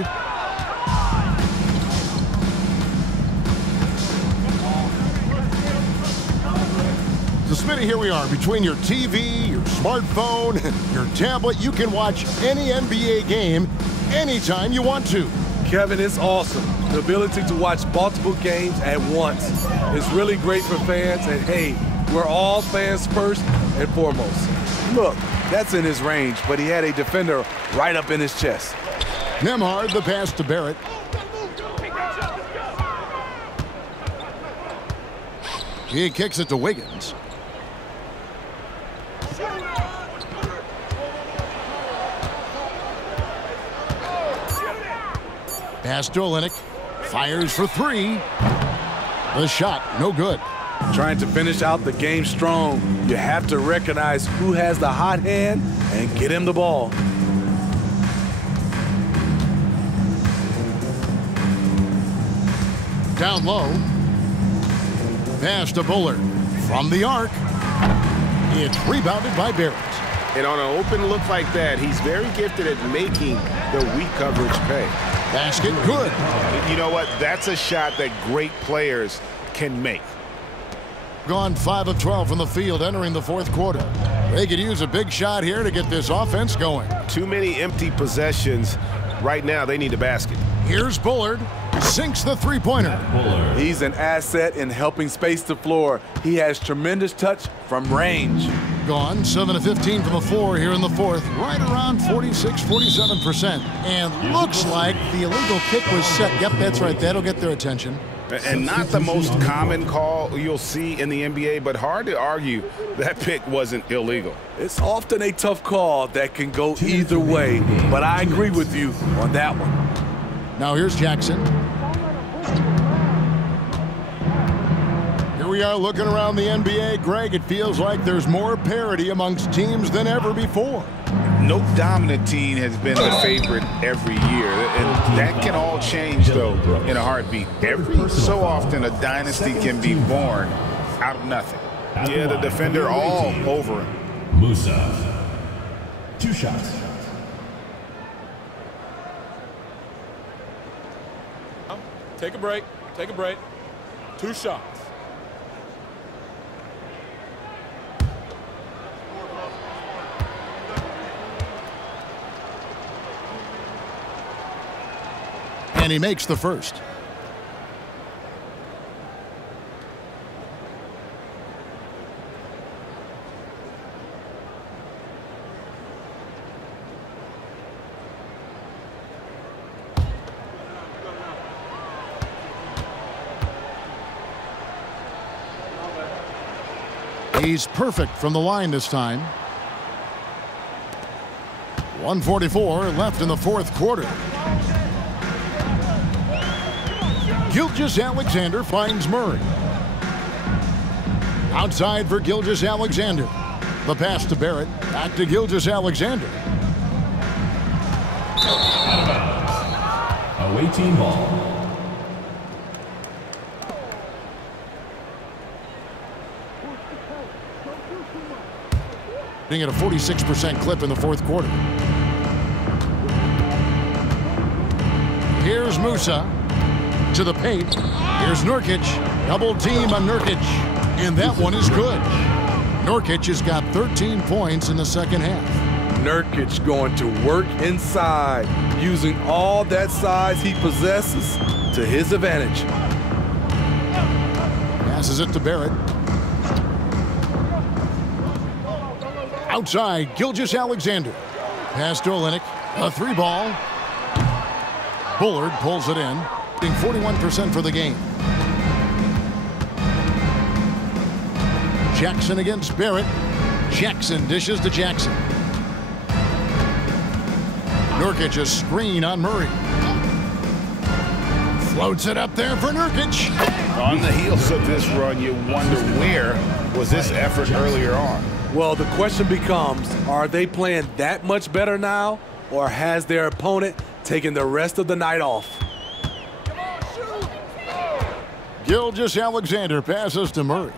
So, Smitty, here we are. Between your TV, your smartphone, your tablet, you can watch any NBA game anytime you want to. Kevin, it's awesome. The ability to watch multiple games at once is really great for fans. And, hey, we're all fans first and foremost. Look, that's in his range, but he had a defender right up in his chest. Nembhard, the pass to Barrett. He kicks it to Wiggins. Pass to Olynyk. Fires for 3. The shot, no good. Trying to finish out the game strong, you have to recognize who has the hot hand and get him the ball. Down low. Pass to Bullard. From the arc. It's rebounded by Barrett. And on an open look like that, he's very gifted at making the weak coverage pay. Basket good. You know what? That's a shot that great players can make. Gone 5 of 12 from the field entering the 4th quarter. They could use a big shot here to get this offense going. Too many empty possessions. Right now, they need a basket. Here's Bullard. Sinks the three-pointer. He's an asset in helping space the floor. He has tremendous touch from range. Gone 7 of 15 from the floor here in the 4th. Right around 46-47%. And looks like the illegal kick was set. Yep, that's right. That'll get their attention. And not the most common call you'll see in the NBA, but hard to argue that pick wasn't illegal. It's often a tough call that can go either way, but I agree with you on that one. Now here's Jackson. Here we are looking around the NBA. Greg, it feels like there's more parity amongst teams than ever before. No dominant team has been the favorite every year, and that can all change, though, in a heartbeat. Every so often, a dynasty can be born out of nothing. Yeah, the defender all over him. Musa. 2 shots. Take a break. Take a break. 2 shots. And he makes the first. He's perfect from the line this time. 1:44 left in the 4th quarter. Gilgeous-Alexander finds Murray. Outside for Gilgeous-Alexander. The pass to Barrett. Back to Gilgeous-Alexander. Out of bounds. Away team ball. At a 46% clip in the 4th quarter. Here's Musa to the paint. Here's Nurkic. Double team on Nurkic. And that one is good. Nurkic has got 13 points in the 2nd half. Nurkic going to work inside, using all that size he possesses to his advantage. Passes it to Barrett. Outside, Gilgeous-Alexander. Pass to Olynyk. A 3-ball. Bullard pulls it in. 41% for the game. Jackson against Barrett. Jackson dishes to Jackson. Nurkic a screen on Murray. Floats it up there for Nurkic. On the heels of this run, you wonder where was this effort earlier on? Well, the question becomes, are they playing that much better now, or has their opponent taken the rest of the night off? Gilgeous-Alexander passes to Murray.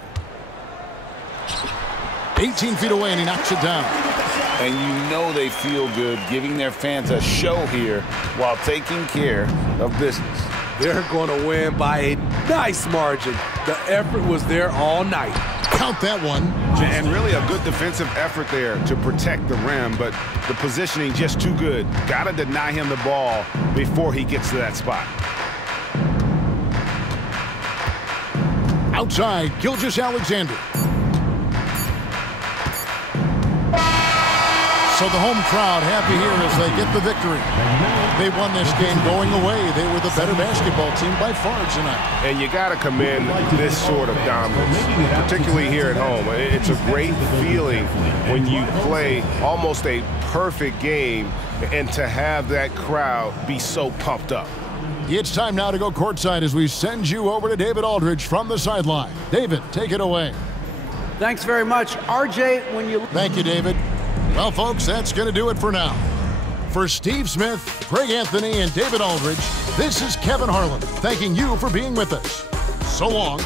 18 feet away, and he knocks it down. And you know they feel good giving their fans a show here while taking care of business. They're going to win by a nice margin. The effort was there all night. Count that one. And really a good defensive effort there to protect the rim, but the positioning just too good. Got to deny him the ball before he gets to that spot. Outside, Gilgeous-Alexander. So the home crowd happy here as they get the victory. They won this game going away. They were the better basketball team by far tonight. And you got to commend this sort of dominance, particularly here at home. It's a great feeling when you play almost a perfect game and to have that crowd be so pumped up. It's time now to go courtside as we send you over to David Aldridge from the sideline. David, take it away. Thanks very much. RJ, when you... Thank you, David. Well, folks, that's going to do it for now. For Steve Smith, Craig Anthony, and David Aldridge, this is Kevin Harlan thanking you for being with us. So long.